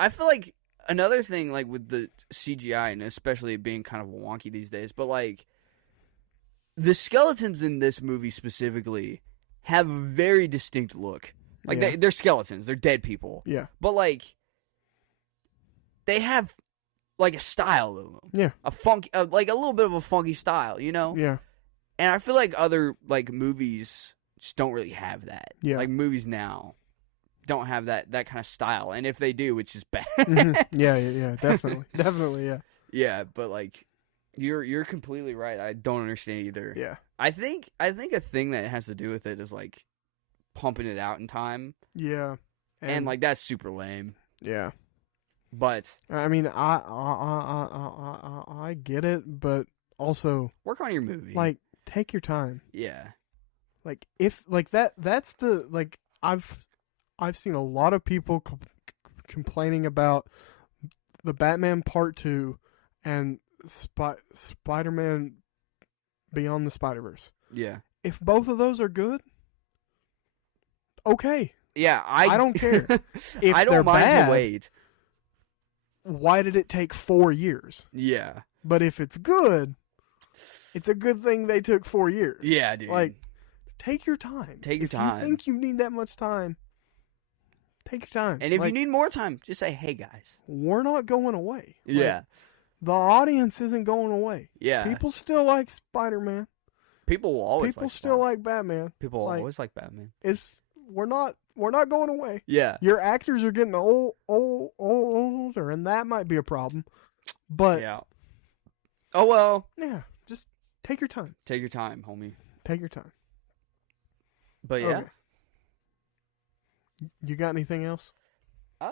I feel like another thing, like, with the CGI, and especially it being kind of wonky these days, but, like, the skeletons in this movie specifically have a very distinct look. Like, they're skeletons. They're dead people. Yeah. But, like, they have, like, a style to them. Yeah. A funky, like, a little bit of a funky style, you know? Yeah. And I feel like other, like, movies just don't really have that. Yeah. Like, movies now don't have that kind of style. And if they do, it's just bad. Mm-hmm. Yeah. Definitely. Definitely, yeah. Yeah, but, like, you're completely right. I don't understand either. Yeah. I think a thing that has to do with it is, like, pumping it out in time. Yeah. And like, that's super lame. Yeah. But I mean, I get it, but also work on your movie. Like, take your time. Yeah. Like if like that's the like I've seen a lot of people complaining about the Batman Part 2 and Spider-Man Beyond the Spider-Verse. Yeah. If both of those are good, okay. Yeah, I don't care. If I they're don't mind bad, the wait. why did it take 4 years? Yeah. But if it's good, it's a good thing they took 4 years. Yeah, dude. Like, take your time. Take your time. If you think you need that much time, take your time. And if you need more time, just say, hey, guys. We're not going away. Yeah. The audience isn't going away. Yeah. People still like Spider-Man. People will always People still like Batman. People will always like Batman. We're not going away. Yeah. Your actors are getting older, and that might be a problem. But yeah. Oh well. Yeah. Just take your time. Take your time, homie. Take your time. But yeah. Okay. You got anything else? I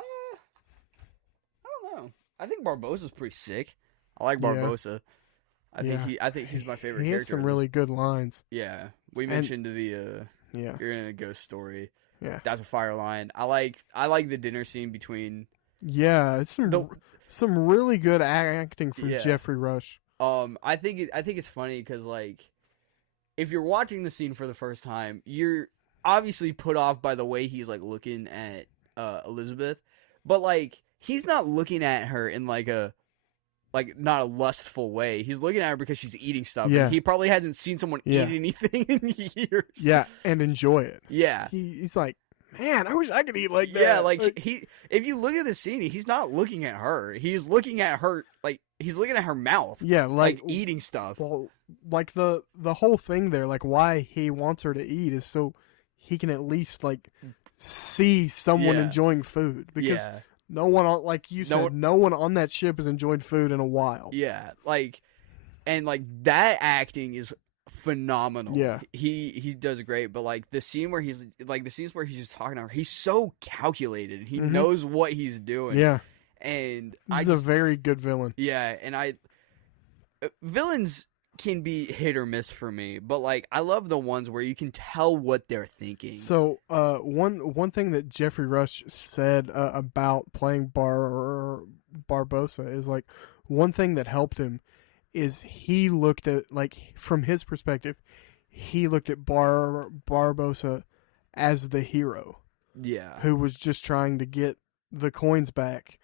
don't know. I think Barbosa's pretty sick. I like Barbosa. I think he's my favorite character. He has some really good lines. Yeah. We mentioned You're in a ghost story. Yeah. That's a fire line. I like the dinner scene between. Yeah, it's some really good acting from Jeffrey Rush. I think it's funny because like, if you're watching the scene for the first time, you're obviously put off by the way he's like looking at Elizabeth, but like he's not looking at her in like not a lustful way. He's looking at her because she's eating stuff. Yeah. And he probably hasn't seen someone eat anything in years. Yeah, and enjoy it. Yeah. He's like, man, I wish I could eat like that. Yeah, like if you look at the scene, he's not looking at her. He's looking at her, like, he's looking at her mouth. Yeah, like eating stuff. Well, like the whole thing there, like why he wants her to eat is so he can at least like see someone enjoying food. Because no one on, like you said, no one on that ship has enjoyed food in a while. Yeah, like, and like that acting is phenomenal. Yeah, he does great. But like the scene where he's like the scenes where he's just talking to her, he's so calculated and he knows what he's doing. Yeah, and he's a very good villain. Yeah, and villains can be hit or miss for me, but like I love the ones where you can tell what they're thinking. So, one thing that Jeffrey Rush said about playing Barbosa is like one thing that helped him is he looked at, like, from his perspective, he looked at Barbosa as the hero. Yeah, who was just trying to get the coins back.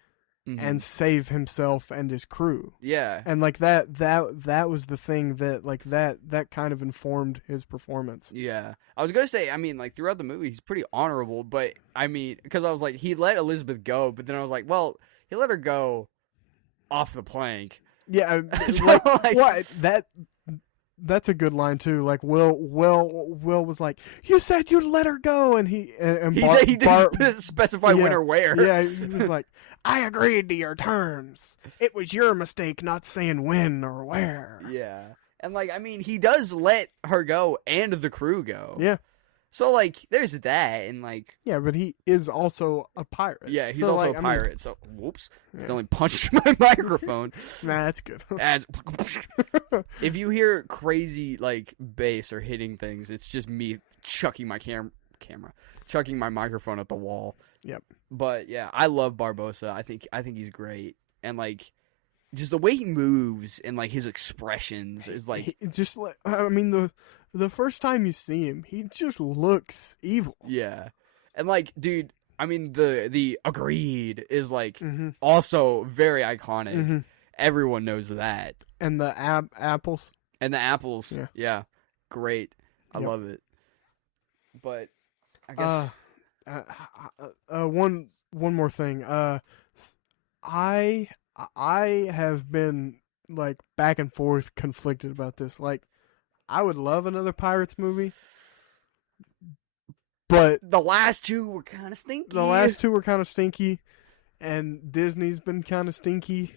And save himself and his crew. Yeah. And like that was the thing that like that kind of informed his performance. Yeah. I was going to say, I mean, like throughout the movie he's pretty honorable, but I mean, because I was like he let Elizabeth go, but then I was like, well, he let her go off the plank. Yeah, so, like what? That's a good line too. Like Will was like, "You said you'd let her go," and he said he didn't specify when or where. Yeah, he was like, "I agreed to your terms. It was your mistake not saying when or where." Yeah, and like I mean, he does let her go and the crew go. Yeah. So like, there's that, and like, yeah, but he is also a pirate. Yeah, he's also a pirate. So, whoops, only punched my microphone. Nah, that's good. If you hear crazy like bass or hitting things, it's just me chucking my chucking my microphone at the wall. Yep. But yeah, I love Barbosa. I think he's great, and like, just the way he moves and like his expressions is like just like I mean the first time you see him, he just looks evil. Yeah. And like, dude, I mean the agreed is like also very iconic. Everyone knows that. And the apples. And the apples. Yeah. Great. I love it. But I guess one more thing. I have been like back and forth conflicted about this. Like I would love another Pirates movie, but the last two were kind of stinky. And Disney's been kind of stinky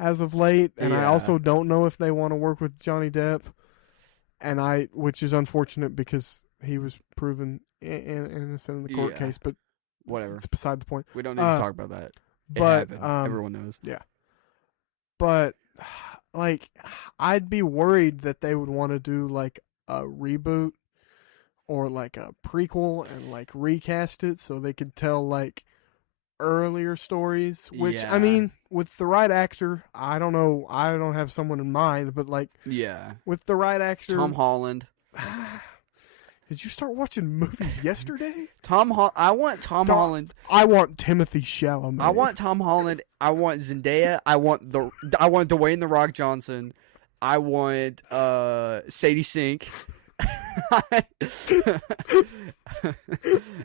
as of late. And I also don't know if they want to work with Johnny Depp, which is unfortunate because he was proven innocent in the court case. But whatever, it's beside the point. We don't need to talk about that. But everyone knows. Yeah, but. Like, I'd be worried that they would want to do, like, a reboot or like a prequel and like recast it so they could tell like earlier stories, which I mean, with the right actor, I don't know, I don't have someone in mind, but like with the right actor, Tom Holland. Did you start watching movies yesterday? I want Tom Holland. I want Timothy Chalamet. I want Tom Holland. I want Zendaya. I want Dwayne The Rock Johnson. I want Sadie Sink. I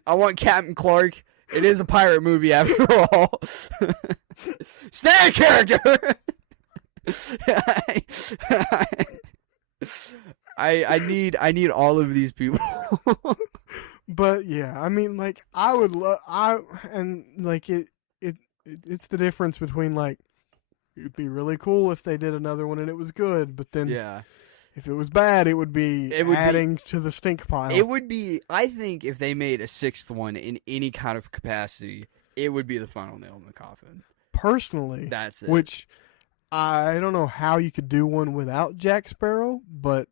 want Captain Clark. It is a pirate movie after all. Stay in character. I need all of these people. But yeah, I mean, like I would it's the difference between like it'd be really cool if they did another one and it was good, but then if it was bad, it would be adding to the stink pile. It would be. I think if they made a sixth one in any kind of capacity, it would be the final nail in the coffin. Personally, that's it. Which I don't know how you could do one without Jack Sparrow, but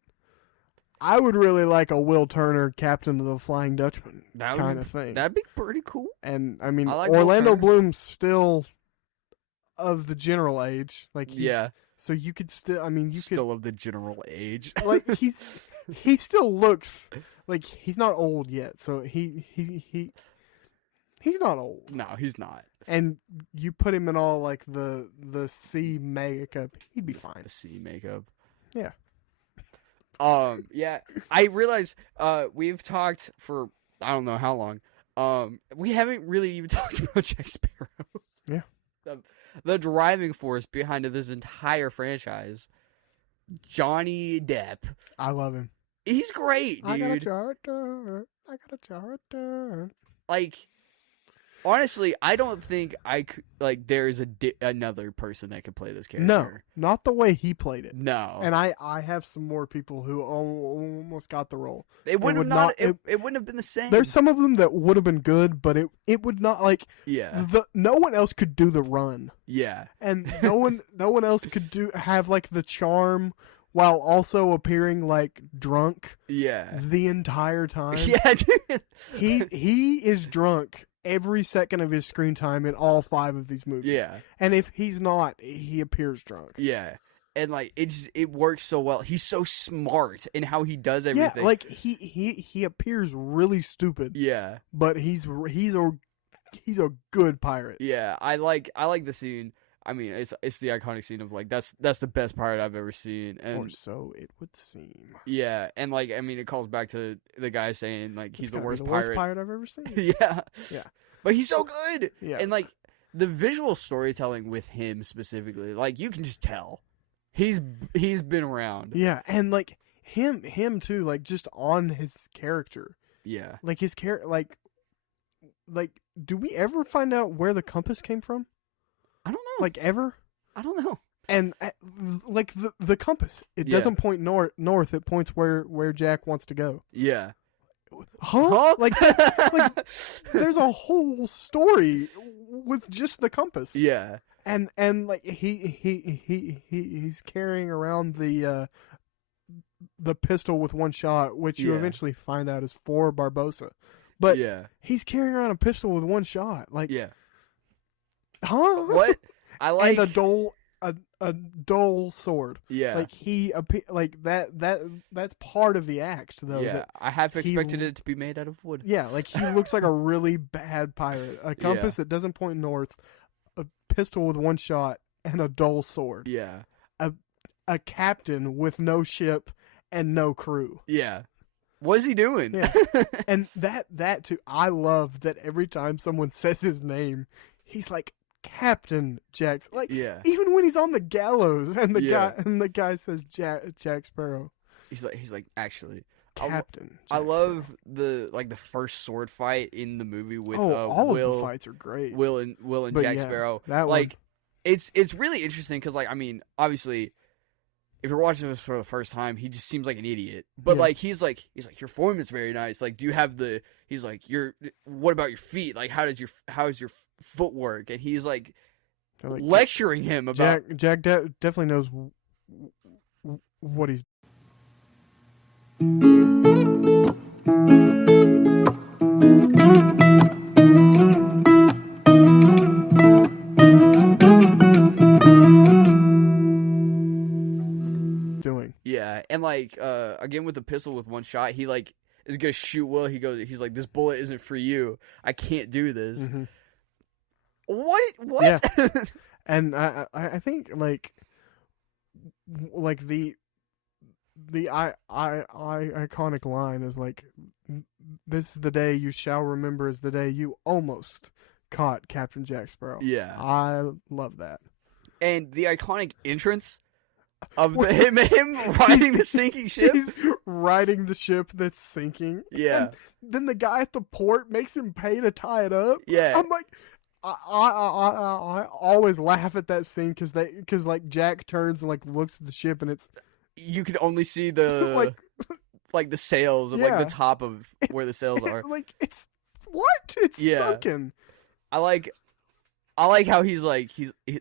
I would really like a Will Turner, Captain of the Flying Dutchman kind of thing. That'd be pretty cool. And I mean, Orlando Bloom's still of the general age, like so you could still. I mean, you still of the general age. Like he still looks like he's not old yet. So he's not old. No, he's not. And you put him in all like the sea makeup, he'd be fine. The sea makeup. Yeah. Yeah. I realize we've talked for I don't know how long. We haven't really even talked about Jack Sparrow. Yeah. The driving force behind this entire franchise, Johnny Depp. I love him. He's great, dude. I got a charter. Like, honestly, I don't think there's another person that could play this character. No, not the way he played it. No. And I have some more people who almost got the role. It wouldn't have been the same. There's some of them that would have been good, but it would not no one else could do the run. Yeah. And no one else could have like the charm while also appearing like drunk. Yeah. The entire time. Yeah, dude. He is drunk every second of his screen time in all 5 of these movies. Yeah. And if he's not, he appears drunk. Yeah. And like it works so well. He's so smart in how he does everything. Yeah, like he appears really stupid. Yeah. But he's a good pirate. Yeah. I like the scene. I mean, it's the iconic scene of like that's the best pirate I've ever seen. And or so it would seem. Yeah, and like I mean it calls back to the guy saying like he's the worst pirate I've ever seen. Yeah. Yeah. But he's so good. Yeah. And like the visual storytelling with him specifically, like you can just tell. He's been around. Yeah, and like him too, like just on his character. Yeah. Like his character like do we ever find out where the compass came from? I don't know. Like ever? I don't know. And like the compass, it doesn't point north. It points where Jack wants to go. Yeah. Huh? Like there's a whole story with just the compass. Yeah. And like he's carrying around the pistol with one shot, which you eventually find out is for Barbosa. But he's carrying around a pistol with one shot. Like huh? What? I like and a dull sword. Yeah. Like like that's part of the act though. Yeah. I have expected it to be made out of wood. Yeah, like he looks like a really bad pirate. A compass that doesn't point north, a pistol with one shot, and a dull sword. Yeah. A captain with no ship and no crew. Yeah. What's he doing? Yeah. And that too, I love that every time someone says his name, he's like Captain Jackson. Like even when he's on the gallows and the guy says Jack Sparrow. He's like actually Captain. I love the first sword fight in the movie with all Will. Of the fights are great. Will and Jack Sparrow. That like it's really interesting because like I mean obviously if you're watching this for the first time, he just seems like an idiot. But like he's like your form is very nice. Like do you have the? He's like what about your feet? Like how is your footwork? And he's like lecturing him about Jack definitely knows what he's. like again with the pistol with one shot, he like is gonna shoot Will. He's like, this bullet isn't for you. I can't do this. Mm-hmm. What? Yeah. And I think like the iconic line is like, this is the day you shall remember as the day you almost caught Captain Jack Sparrow. Yeah. I love that. And the iconic entrance of him riding the sinking ship. He's riding the ship that's sinking. Yeah. And then the guy at the port makes him pay to tie it up. Yeah. I'm like, I always laugh at that scene because like Jack turns and like looks at the ship and it's, you can only see the like the sails and like the top of where the sails are. Like it's sunken. I like how he's like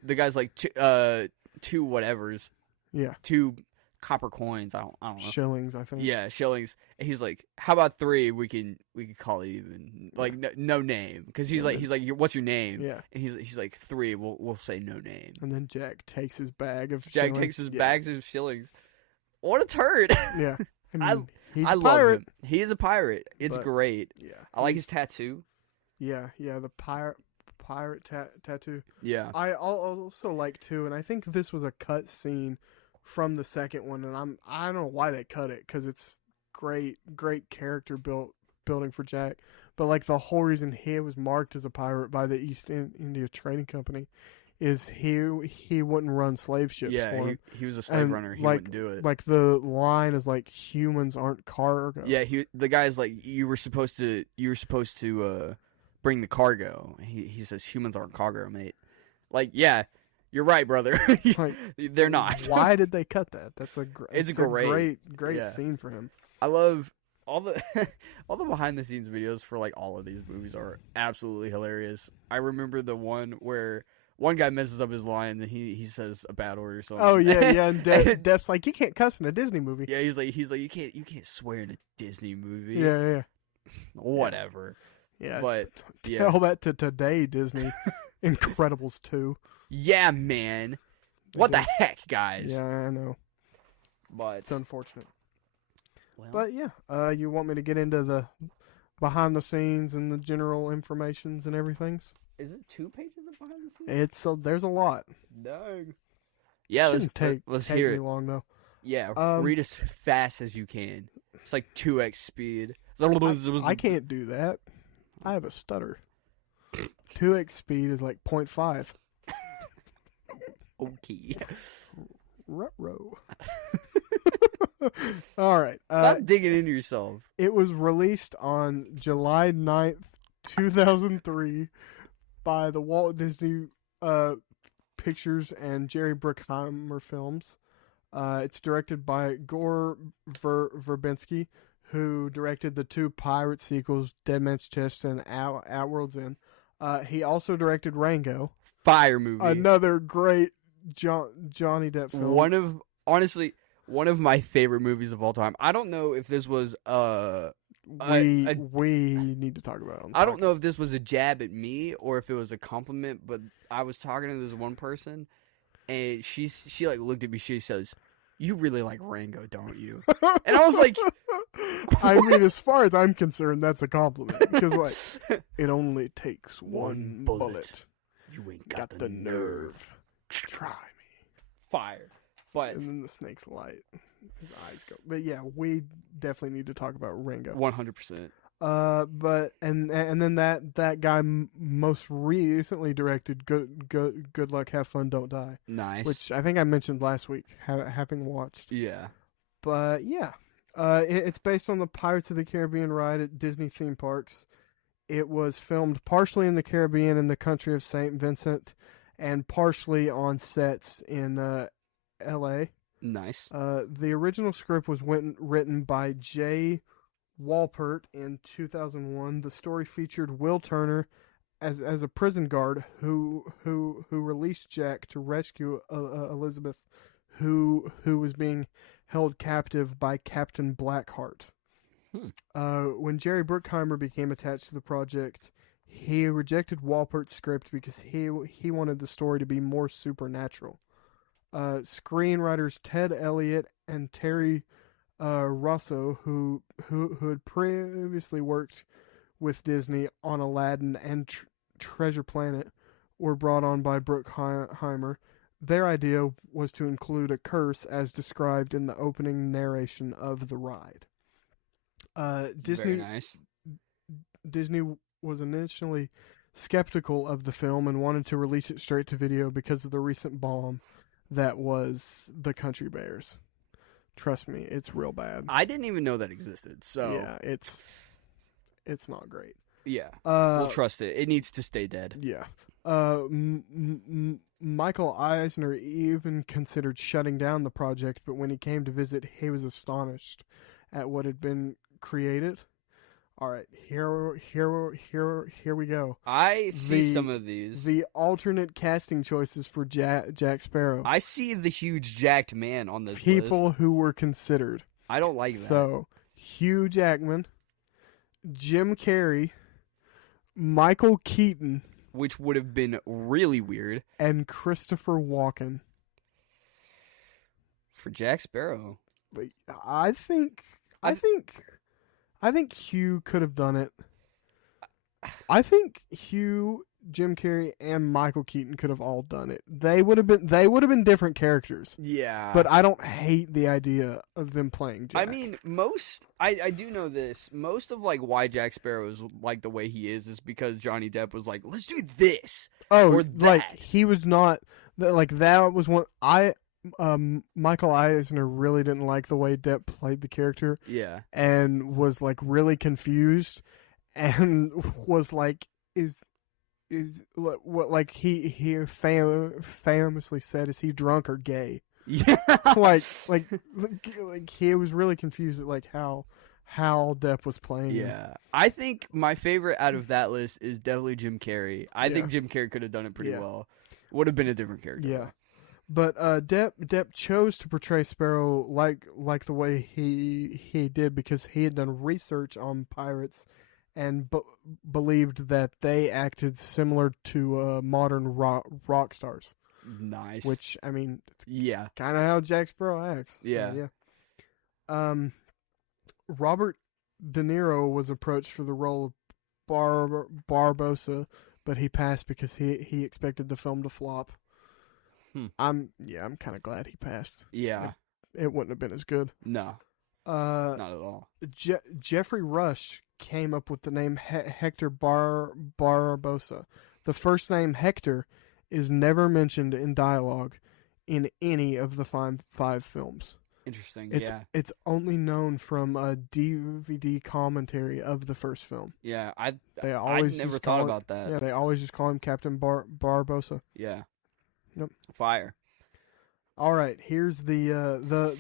the guy's like two whatevers. Yeah. 2 copper coins. I don't know. Shillings, I think. Yeah, shillings. And he's like, how about 3? We can call it even. Like no name, because he's like what's your name? Yeah. And he's like 3. We'll say no name. And then Jack takes his bag of bags of shillings. What a turd. Yeah. I mean, he's I a love pirate. him. He is a pirate. It's great. Yeah. I like his tattoo. Yeah, the pirate tattoo. Yeah. I also like too, and I think this was a cut scene from the second one, and I don't know why they cut it, because it's great character building for Jack. But like the whole reason he was marked as a pirate by the East India Trading Company is he wouldn't run slave ships for him. He was a slave runner. He wouldn't do it. Like the line is like, humans aren't cargo. Yeah, the guy's like, you were supposed to bring the cargo. He says, humans aren't cargo, mate. Like, yeah, you're right, brother. Like, they're not. Why did they cut that? That's a great yeah. scene for him. I love all the behind the scenes videos for like all of these movies are absolutely hilarious. I remember the one where one guy messes up his line and he says a bad word or something. Oh yeah. And Depp's like, you can't cuss in a Disney movie. Yeah, he's like you can't swear in a Disney movie. Yeah. Whatever. Yeah. But tell that to today, Disney. Incredibles 2. Yeah, man. What the heck, guys? Yeah, I know. But it's unfortunate. Well, but yeah, you want me to get into the behind the scenes and the general informations and everything? Is it 2 pages of behind the scenes? There's a lot. Dang. Yeah, let's hear it. Long though. Yeah, read as fast as you can. It's like 2x speed. I can't do that. I have a stutter. 2x speed is like 0.5. Okay. Ruh-roh. All right. Stop digging into yourself. It was released on July 9th, 2003 by the Walt Disney Pictures and Jerry Bruckheimer Films. It's directed by Gore Verbinski, who directed the 2 pirate sequels, Dead Man's Chest and Outworld's End. He also directed Rango. Fire movie. Another great Johnny Depp film. One of my favorite movies of all time. I don't know if this was we need to talk about it on the I don't know if this was a jab at me or if it was a compliment, but I was talking to this one person and she like looked at me, she says, "You really like Rango, don't you?" And I was like, I mean, as far as I'm concerned, that's a compliment, because like, it only takes one bullet. You ain't got the nerve. Try me. Fire. But and then the snake's light. His eyes go. But yeah, we definitely need to talk about Rango. 100%. But and then that guy most recently directed Good Luck, Have Fun, Don't Die. Nice. Which I think I mentioned last week, having watched. Yeah. But yeah, it's based on the Pirates of the Caribbean ride at Disney theme parks. It was filmed partially in the Caribbean in the country of St. Vincent, and partially on sets in L.A. Nice. The original script was written by Jay Walpert in 2001. The story featured Will Turner as a prison guard who released Jack to rescue Elizabeth, who was being held captive by Captain Blackheart. When Jerry Bruckheimer became attached to the project, he rejected Walpert's script because he wanted the story to be more supernatural. Screenwriters Ted Elliott and Terry Russo, who had previously worked with Disney on Aladdin and Treasure Planet, were brought on by Bruckheimer. Their idea was to include a curse as described in the opening narration of the ride. Very nice. Disney was initially skeptical of the film and wanted to release it straight to video because of the recent bomb that was The Country Bears. Trust me, it's real bad. I didn't even know that existed, so... Yeah, it's not great. Yeah, we'll trust it. It needs to stay dead. Yeah. Michael Eisner even considered shutting down the project, but when he came to visit, he was astonished at what had been created. All right, here we go. I see some of these. The alternate casting choices for Jack Sparrow. I see the huge jacked man on this People list. who were considered. I don't like that. So, Hugh Jackman, Jim Carrey, Michael Keaton, which would have been really weird, and Christopher Walken. For Jack Sparrow. I think Hugh could have done it. I think Hugh, Jim Carrey, and Michael Keaton could have all done it. They would have been different characters. Yeah. But I don't hate the idea of them playing Jack. I mean, I do know this. Most of like why Jack Sparrow is like the way he is because Johnny Depp was like, let's do this. Oh, or like that. he was not like that was one Michael Eisner really didn't like the way Depp played the character. Yeah. And was like really confused and was like is what like he famously said, is he drunk or gay? Yeah. like he was really confused at like how Depp was playing. Yeah. I think my favorite out of that list is definitely Jim Carrey. I think Jim Carrey could have done it pretty well. Would have been a different character. Yeah. But Depp chose to portray Sparrow like the way he did because he had done research on pirates and believed that they acted similar to modern rock stars. Nice. Which, I mean, it's yeah, kind of how Jack Sparrow acts. So, yeah. Robert De Niro was approached for the role of Barbosa, but he passed because he expected the film to flop. I'm kind of glad he passed. Yeah. It wouldn't have been as good. No. Not at all. Jeffrey Rush came up with the name Hector Barbosa. The first name Hector is never mentioned in dialogue in any of the five films. Interesting. It's only known from a DVD commentary of the first film. Yeah, I never thought about that. Yeah, they always just call him Captain Barbosa. Yeah. Yep. Fire. All right, here's the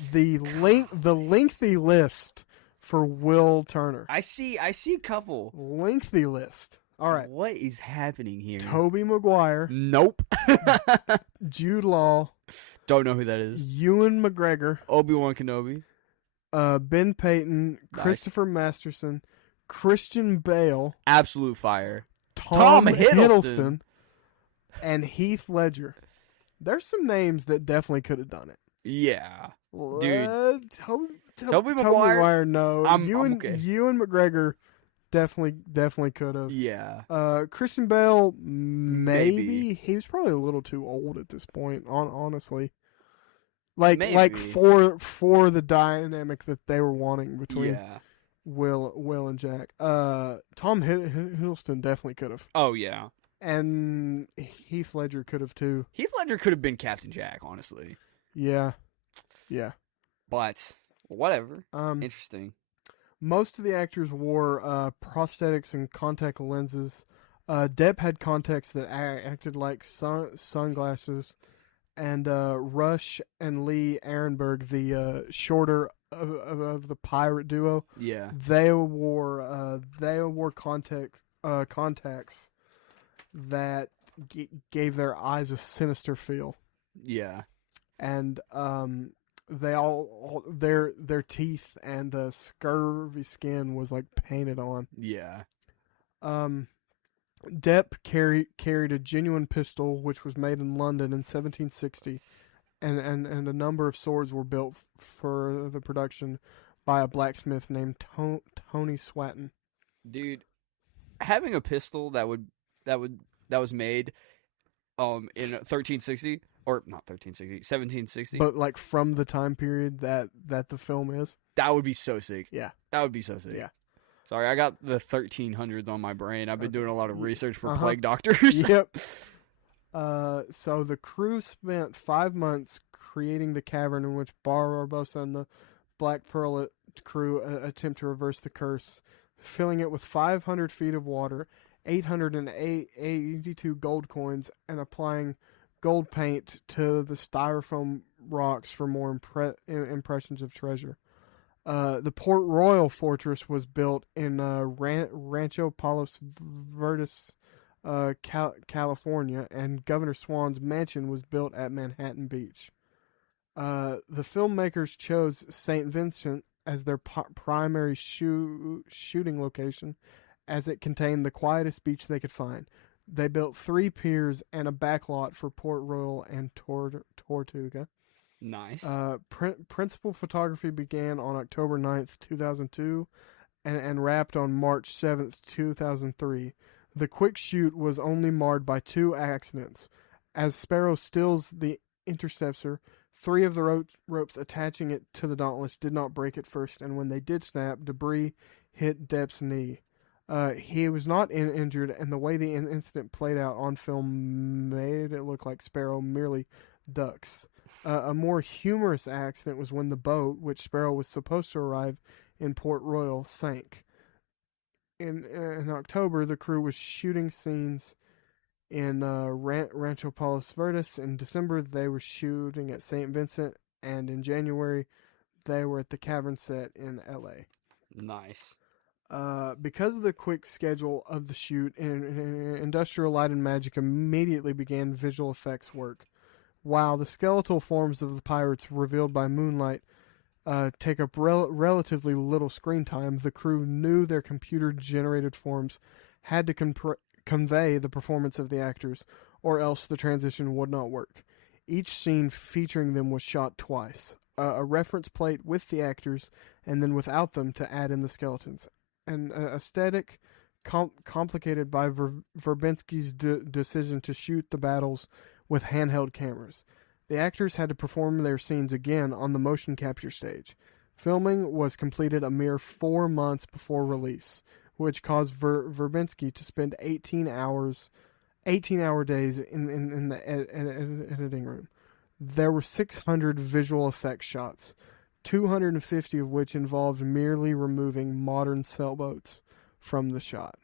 lengthy list for Will Turner. I see a couple. Lengthy list. All right. What is happening here? Tobey Maguire. Nope. Jude Law. Don't know who that is. Ewan McGregor. Obi-Wan Kenobi. Ben Payton. Nice. Christopher Masterson. Christian Bale. Absolute fire. Tom Hiddleston. And Heath Ledger. There's some names that definitely could have done it. Yeah. Dude. Tobey Maguire, no. I'm okay. Ewan McGregor definitely could have. Yeah. Christian Bale, maybe. He was probably a little too old at this point, honestly. Like for the dynamic that they were wanting between Will and Jack. Tom Hiddleston definitely could have. Oh, yeah. And Heath Ledger could have too. Heath Ledger could have been Captain Jack, honestly. Yeah. Yeah. But whatever. Interesting. Most of the actors wore prosthetics and contact lenses. Depp had contacts that acted like sunglasses. And Rush and Lee Arenberg, the shorter of the pirate duo, they wore contacts that gave their eyes a sinister feel. Yeah. And they all their teeth and the scurvy skin was like painted on. Yeah. Depp carried a genuine pistol which was made in London in 1760, and a number of swords were built for the production, by a blacksmith named Tony Swatton. Dude, having a pistol that was made in 1360 or not 1360, 1760. But like from the time period that the film is. That would be so sick. Yeah. That would be so sick. Yeah. Sorry, I got the 1300s on my brain. I've been doing a lot of research for plague doctors. Yep. So the crew spent 5 months creating the cavern in which Barbosa and the Black Pearl crew attempt to reverse the curse, filling it with 500 feet of water, 882 gold coins, and applying gold paint to the styrofoam rocks for more impressions of treasure. The Port Royal fortress was built in Rancho Palos Verdes, California, and Governor Swan's mansion was built at Manhattan Beach. The filmmakers chose St. Vincent as their primary shooting location, as it contained the quietest beach they could find. They built 3 piers and a backlot for Port Royal and Tortuga. Nice. Principal photography began on October 9th, 2002, and wrapped on March 7th, 2003. The quick shoot was only marred by 2 accidents. As Sparrow steals the interceptor, 3 of the ropes attaching it to the Dauntless did not break at first, and when they did snap, debris hit Depp's knee. He was not injured, and the way the incident played out on film made it look like Sparrow merely ducks. A more humorous accident was when the boat, which Sparrow was supposed to arrive in Port Royal, sank. In October, the crew was shooting scenes in Rancho Palos Verdes. In December, they were shooting at St. Vincent, and in January, they were at the cavern set in L.A. Nice. Because of the quick schedule of the shoot, Industrial Light and Magic immediately began visual effects work. While the skeletal forms of the pirates revealed by moonlight take up relatively little screen time, the crew knew their computer-generated forms had to convey the performance of the actors, or else the transition would not work. Each scene featuring them was shot twice, a reference plate with the actors, and then without them to add in the skeletons. An aesthetic complicated by Verbinski's decision to shoot the battles with handheld cameras. The actors had to perform their scenes again on the motion capture stage. Filming was completed a mere 4 months before release, which caused Verbinski to spend 18-hour days in the editing room. There were 600 visual effects shots, 250 of which involved merely removing modern sailboats from the shot.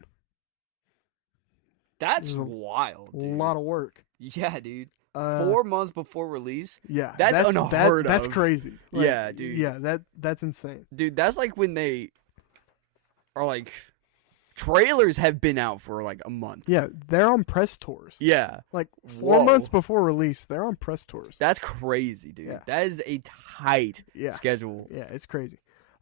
That's wild, dude. A lot of work. Yeah, dude. 4 months before release? Yeah. That's unheard of. That's crazy. Like, yeah, dude. Yeah, that's insane. Dude, that's like when they are like, trailers have been out for like a month. Yeah, they're on press tours. Yeah. Like 4 months before release, they're on press tours. That's crazy, dude. Yeah. That is a tight schedule. Yeah, it's crazy.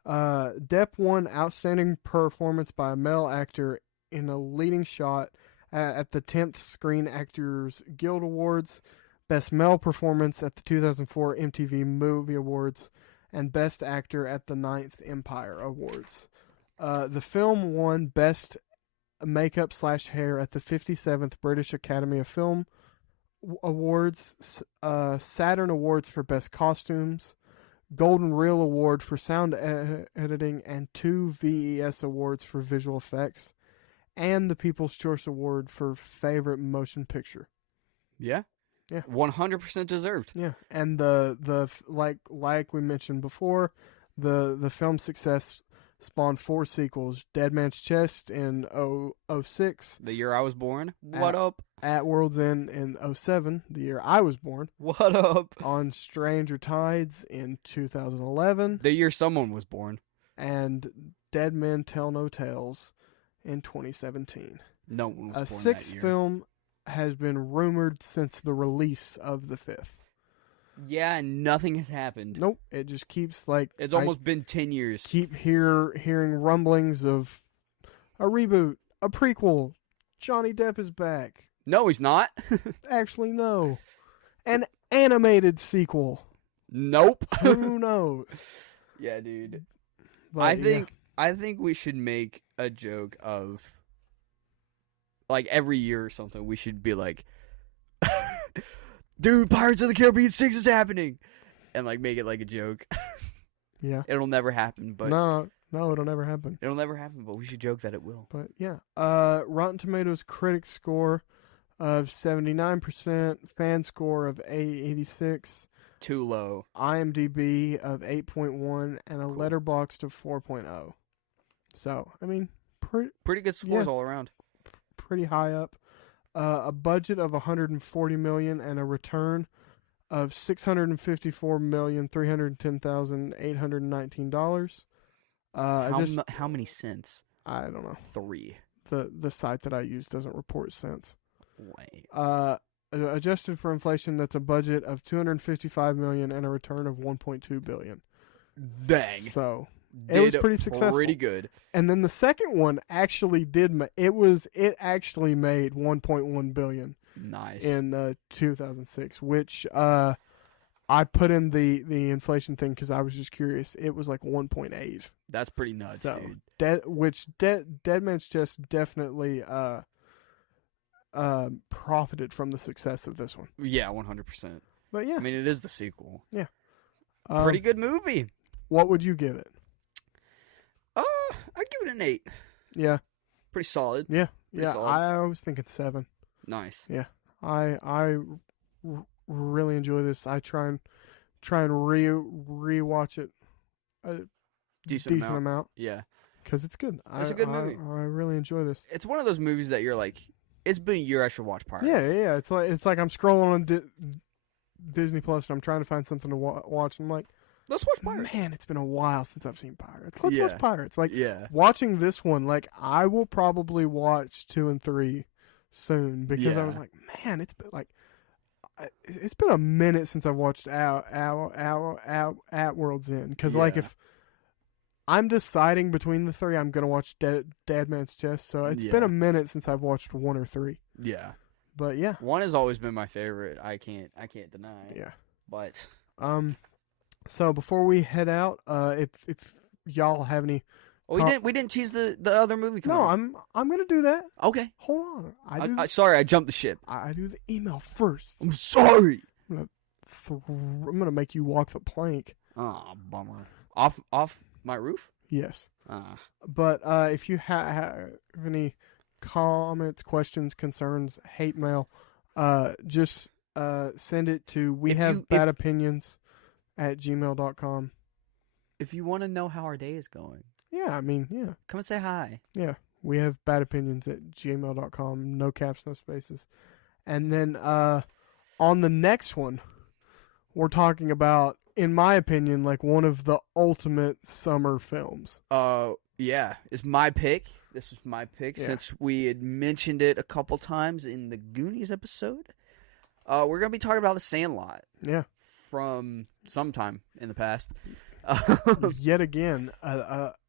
Depp won Outstanding Performance by a Male Actor in a Leading Shot at the 10th Screen Actors Guild Awards, Best Male Performance at the 2004 MTV Movie Awards, and Best Actor at the 9th Empire Awards. The film won Best Makeup/Hair at the 57th British Academy of Film Awards, Saturn Awards for Best Costumes, Golden Reel Award for Sound Editing, and 2 VES Awards for Visual Effects, and the People's Choice Award for Favorite Motion Picture. Yeah. Yeah. 100% deserved. Yeah. And the like we mentioned before, the film's success spawned 4 sequels: Dead Man's Chest in 2006. The year I was born. What up? At World's End in 2007, the year I was born. What up? On Stranger Tides in 2011. The year someone was born. And Dead Men Tell No Tales in 2017. No one was born that year. A 6th film has been rumored since the release of the 5th. Yeah, and nothing has happened. Nope. It just keeps like... It's almost been 10 years. Keep hearing rumblings of a reboot, a prequel. Johnny Depp is back. No, he's not. Actually, no. An animated sequel. Nope. Who knows? Yeah, dude. But, I think we should make a joke of, like, every year or something. We should be like, dude, Pirates of the Caribbean 6 is happening, and like make it like a joke. Yeah, it'll never happen. But no, it'll never happen. It'll never happen. But we should joke that it will. But yeah, Rotten Tomatoes critic score of 79%, fan score of 86. Too low. IMDb of 8.1 and a Letterboxd of 4.0. So, I mean, pretty good scores all around. Pretty high up. A budget of $140 million and a return of $654,310,819. How many cents? I don't know. 3. The site that I use doesn't report cents. Wait. Adjusted for inflation, that's a budget of $255 million and a return of $1.2 billion. Dang. So it was pretty successful. Pretty good. And then the second one actually it actually made $1.1 billion. Nice. In 2006, which I put in the inflation thing because I was just curious. It was like 1.8. That's pretty nuts, dude. Dead Man's Chest definitely profited from the success of this one. Yeah, 100%. But yeah, I mean, it is the sequel. Yeah, pretty good movie. What would you give it? I'd give it an 8. Yeah, pretty solid. Yeah, pretty solid. I was thinking 7. Nice. Yeah, I really enjoy this. I try and rewatch it a decent amount. Yeah, because it's good. It's a good movie. I really enjoy this. It's one of those movies that you're like, it's been a year I should watch Pirates. Yeah. It's like I'm scrolling on Disney Plus and I'm trying to find something to watch. And I'm like, let's watch Pirates. Man, it's been a while since I've seen Pirates. Let's watch Pirates. Like, watching this one, like, I will probably watch 2 and 3 soon because I was like, man, it's been a minute since I've watched At World's End. Because like, if I'm deciding between the 3, I'm gonna watch Dead Man's Chest. So it's been a minute since I've watched 1 or 3. Yeah, but yeah, 1 has always been my favorite. I can't deny it. Yeah, but so before we head out, if y'all have any. We didn't tease the other movie. I'm gonna do that. Okay, hold on. Sorry, I jumped the ship. I do the email first. I'm sorry. I'm gonna make you walk the plank. Oh, bummer. Off my roof? Yes. But if you have any comments, questions, concerns, hate mail, just send it to wehavebadopinions@gmail.com. If you want to know how our day is going. Yeah, I mean, yeah. Come and say hi. Yeah. We have badopinions@gmail.com. No caps, no spaces. And then on the next one, we're talking about, in my opinion, like one of the ultimate summer films. Yeah. It's my pick. This was my pick since we had mentioned it a couple times in the Goonies episode. We're going to be talking about The Sandlot. Yeah. From sometime in the past. Yet again,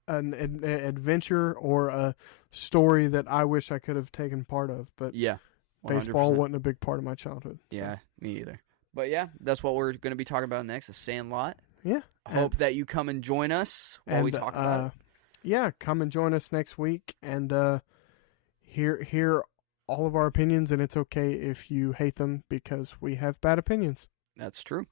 an adventure or a story that I wish I could have taken part of, but 100%. Baseball wasn't a big part of my childhood. Yeah, me either. But yeah, that's what we're going to be talking about next, The Sandlot. Yeah. I hope that you come and join us while we talk about it. Yeah, come and join us next week and hear all of our opinions, and it's okay if you hate them because we have bad opinions. That's true.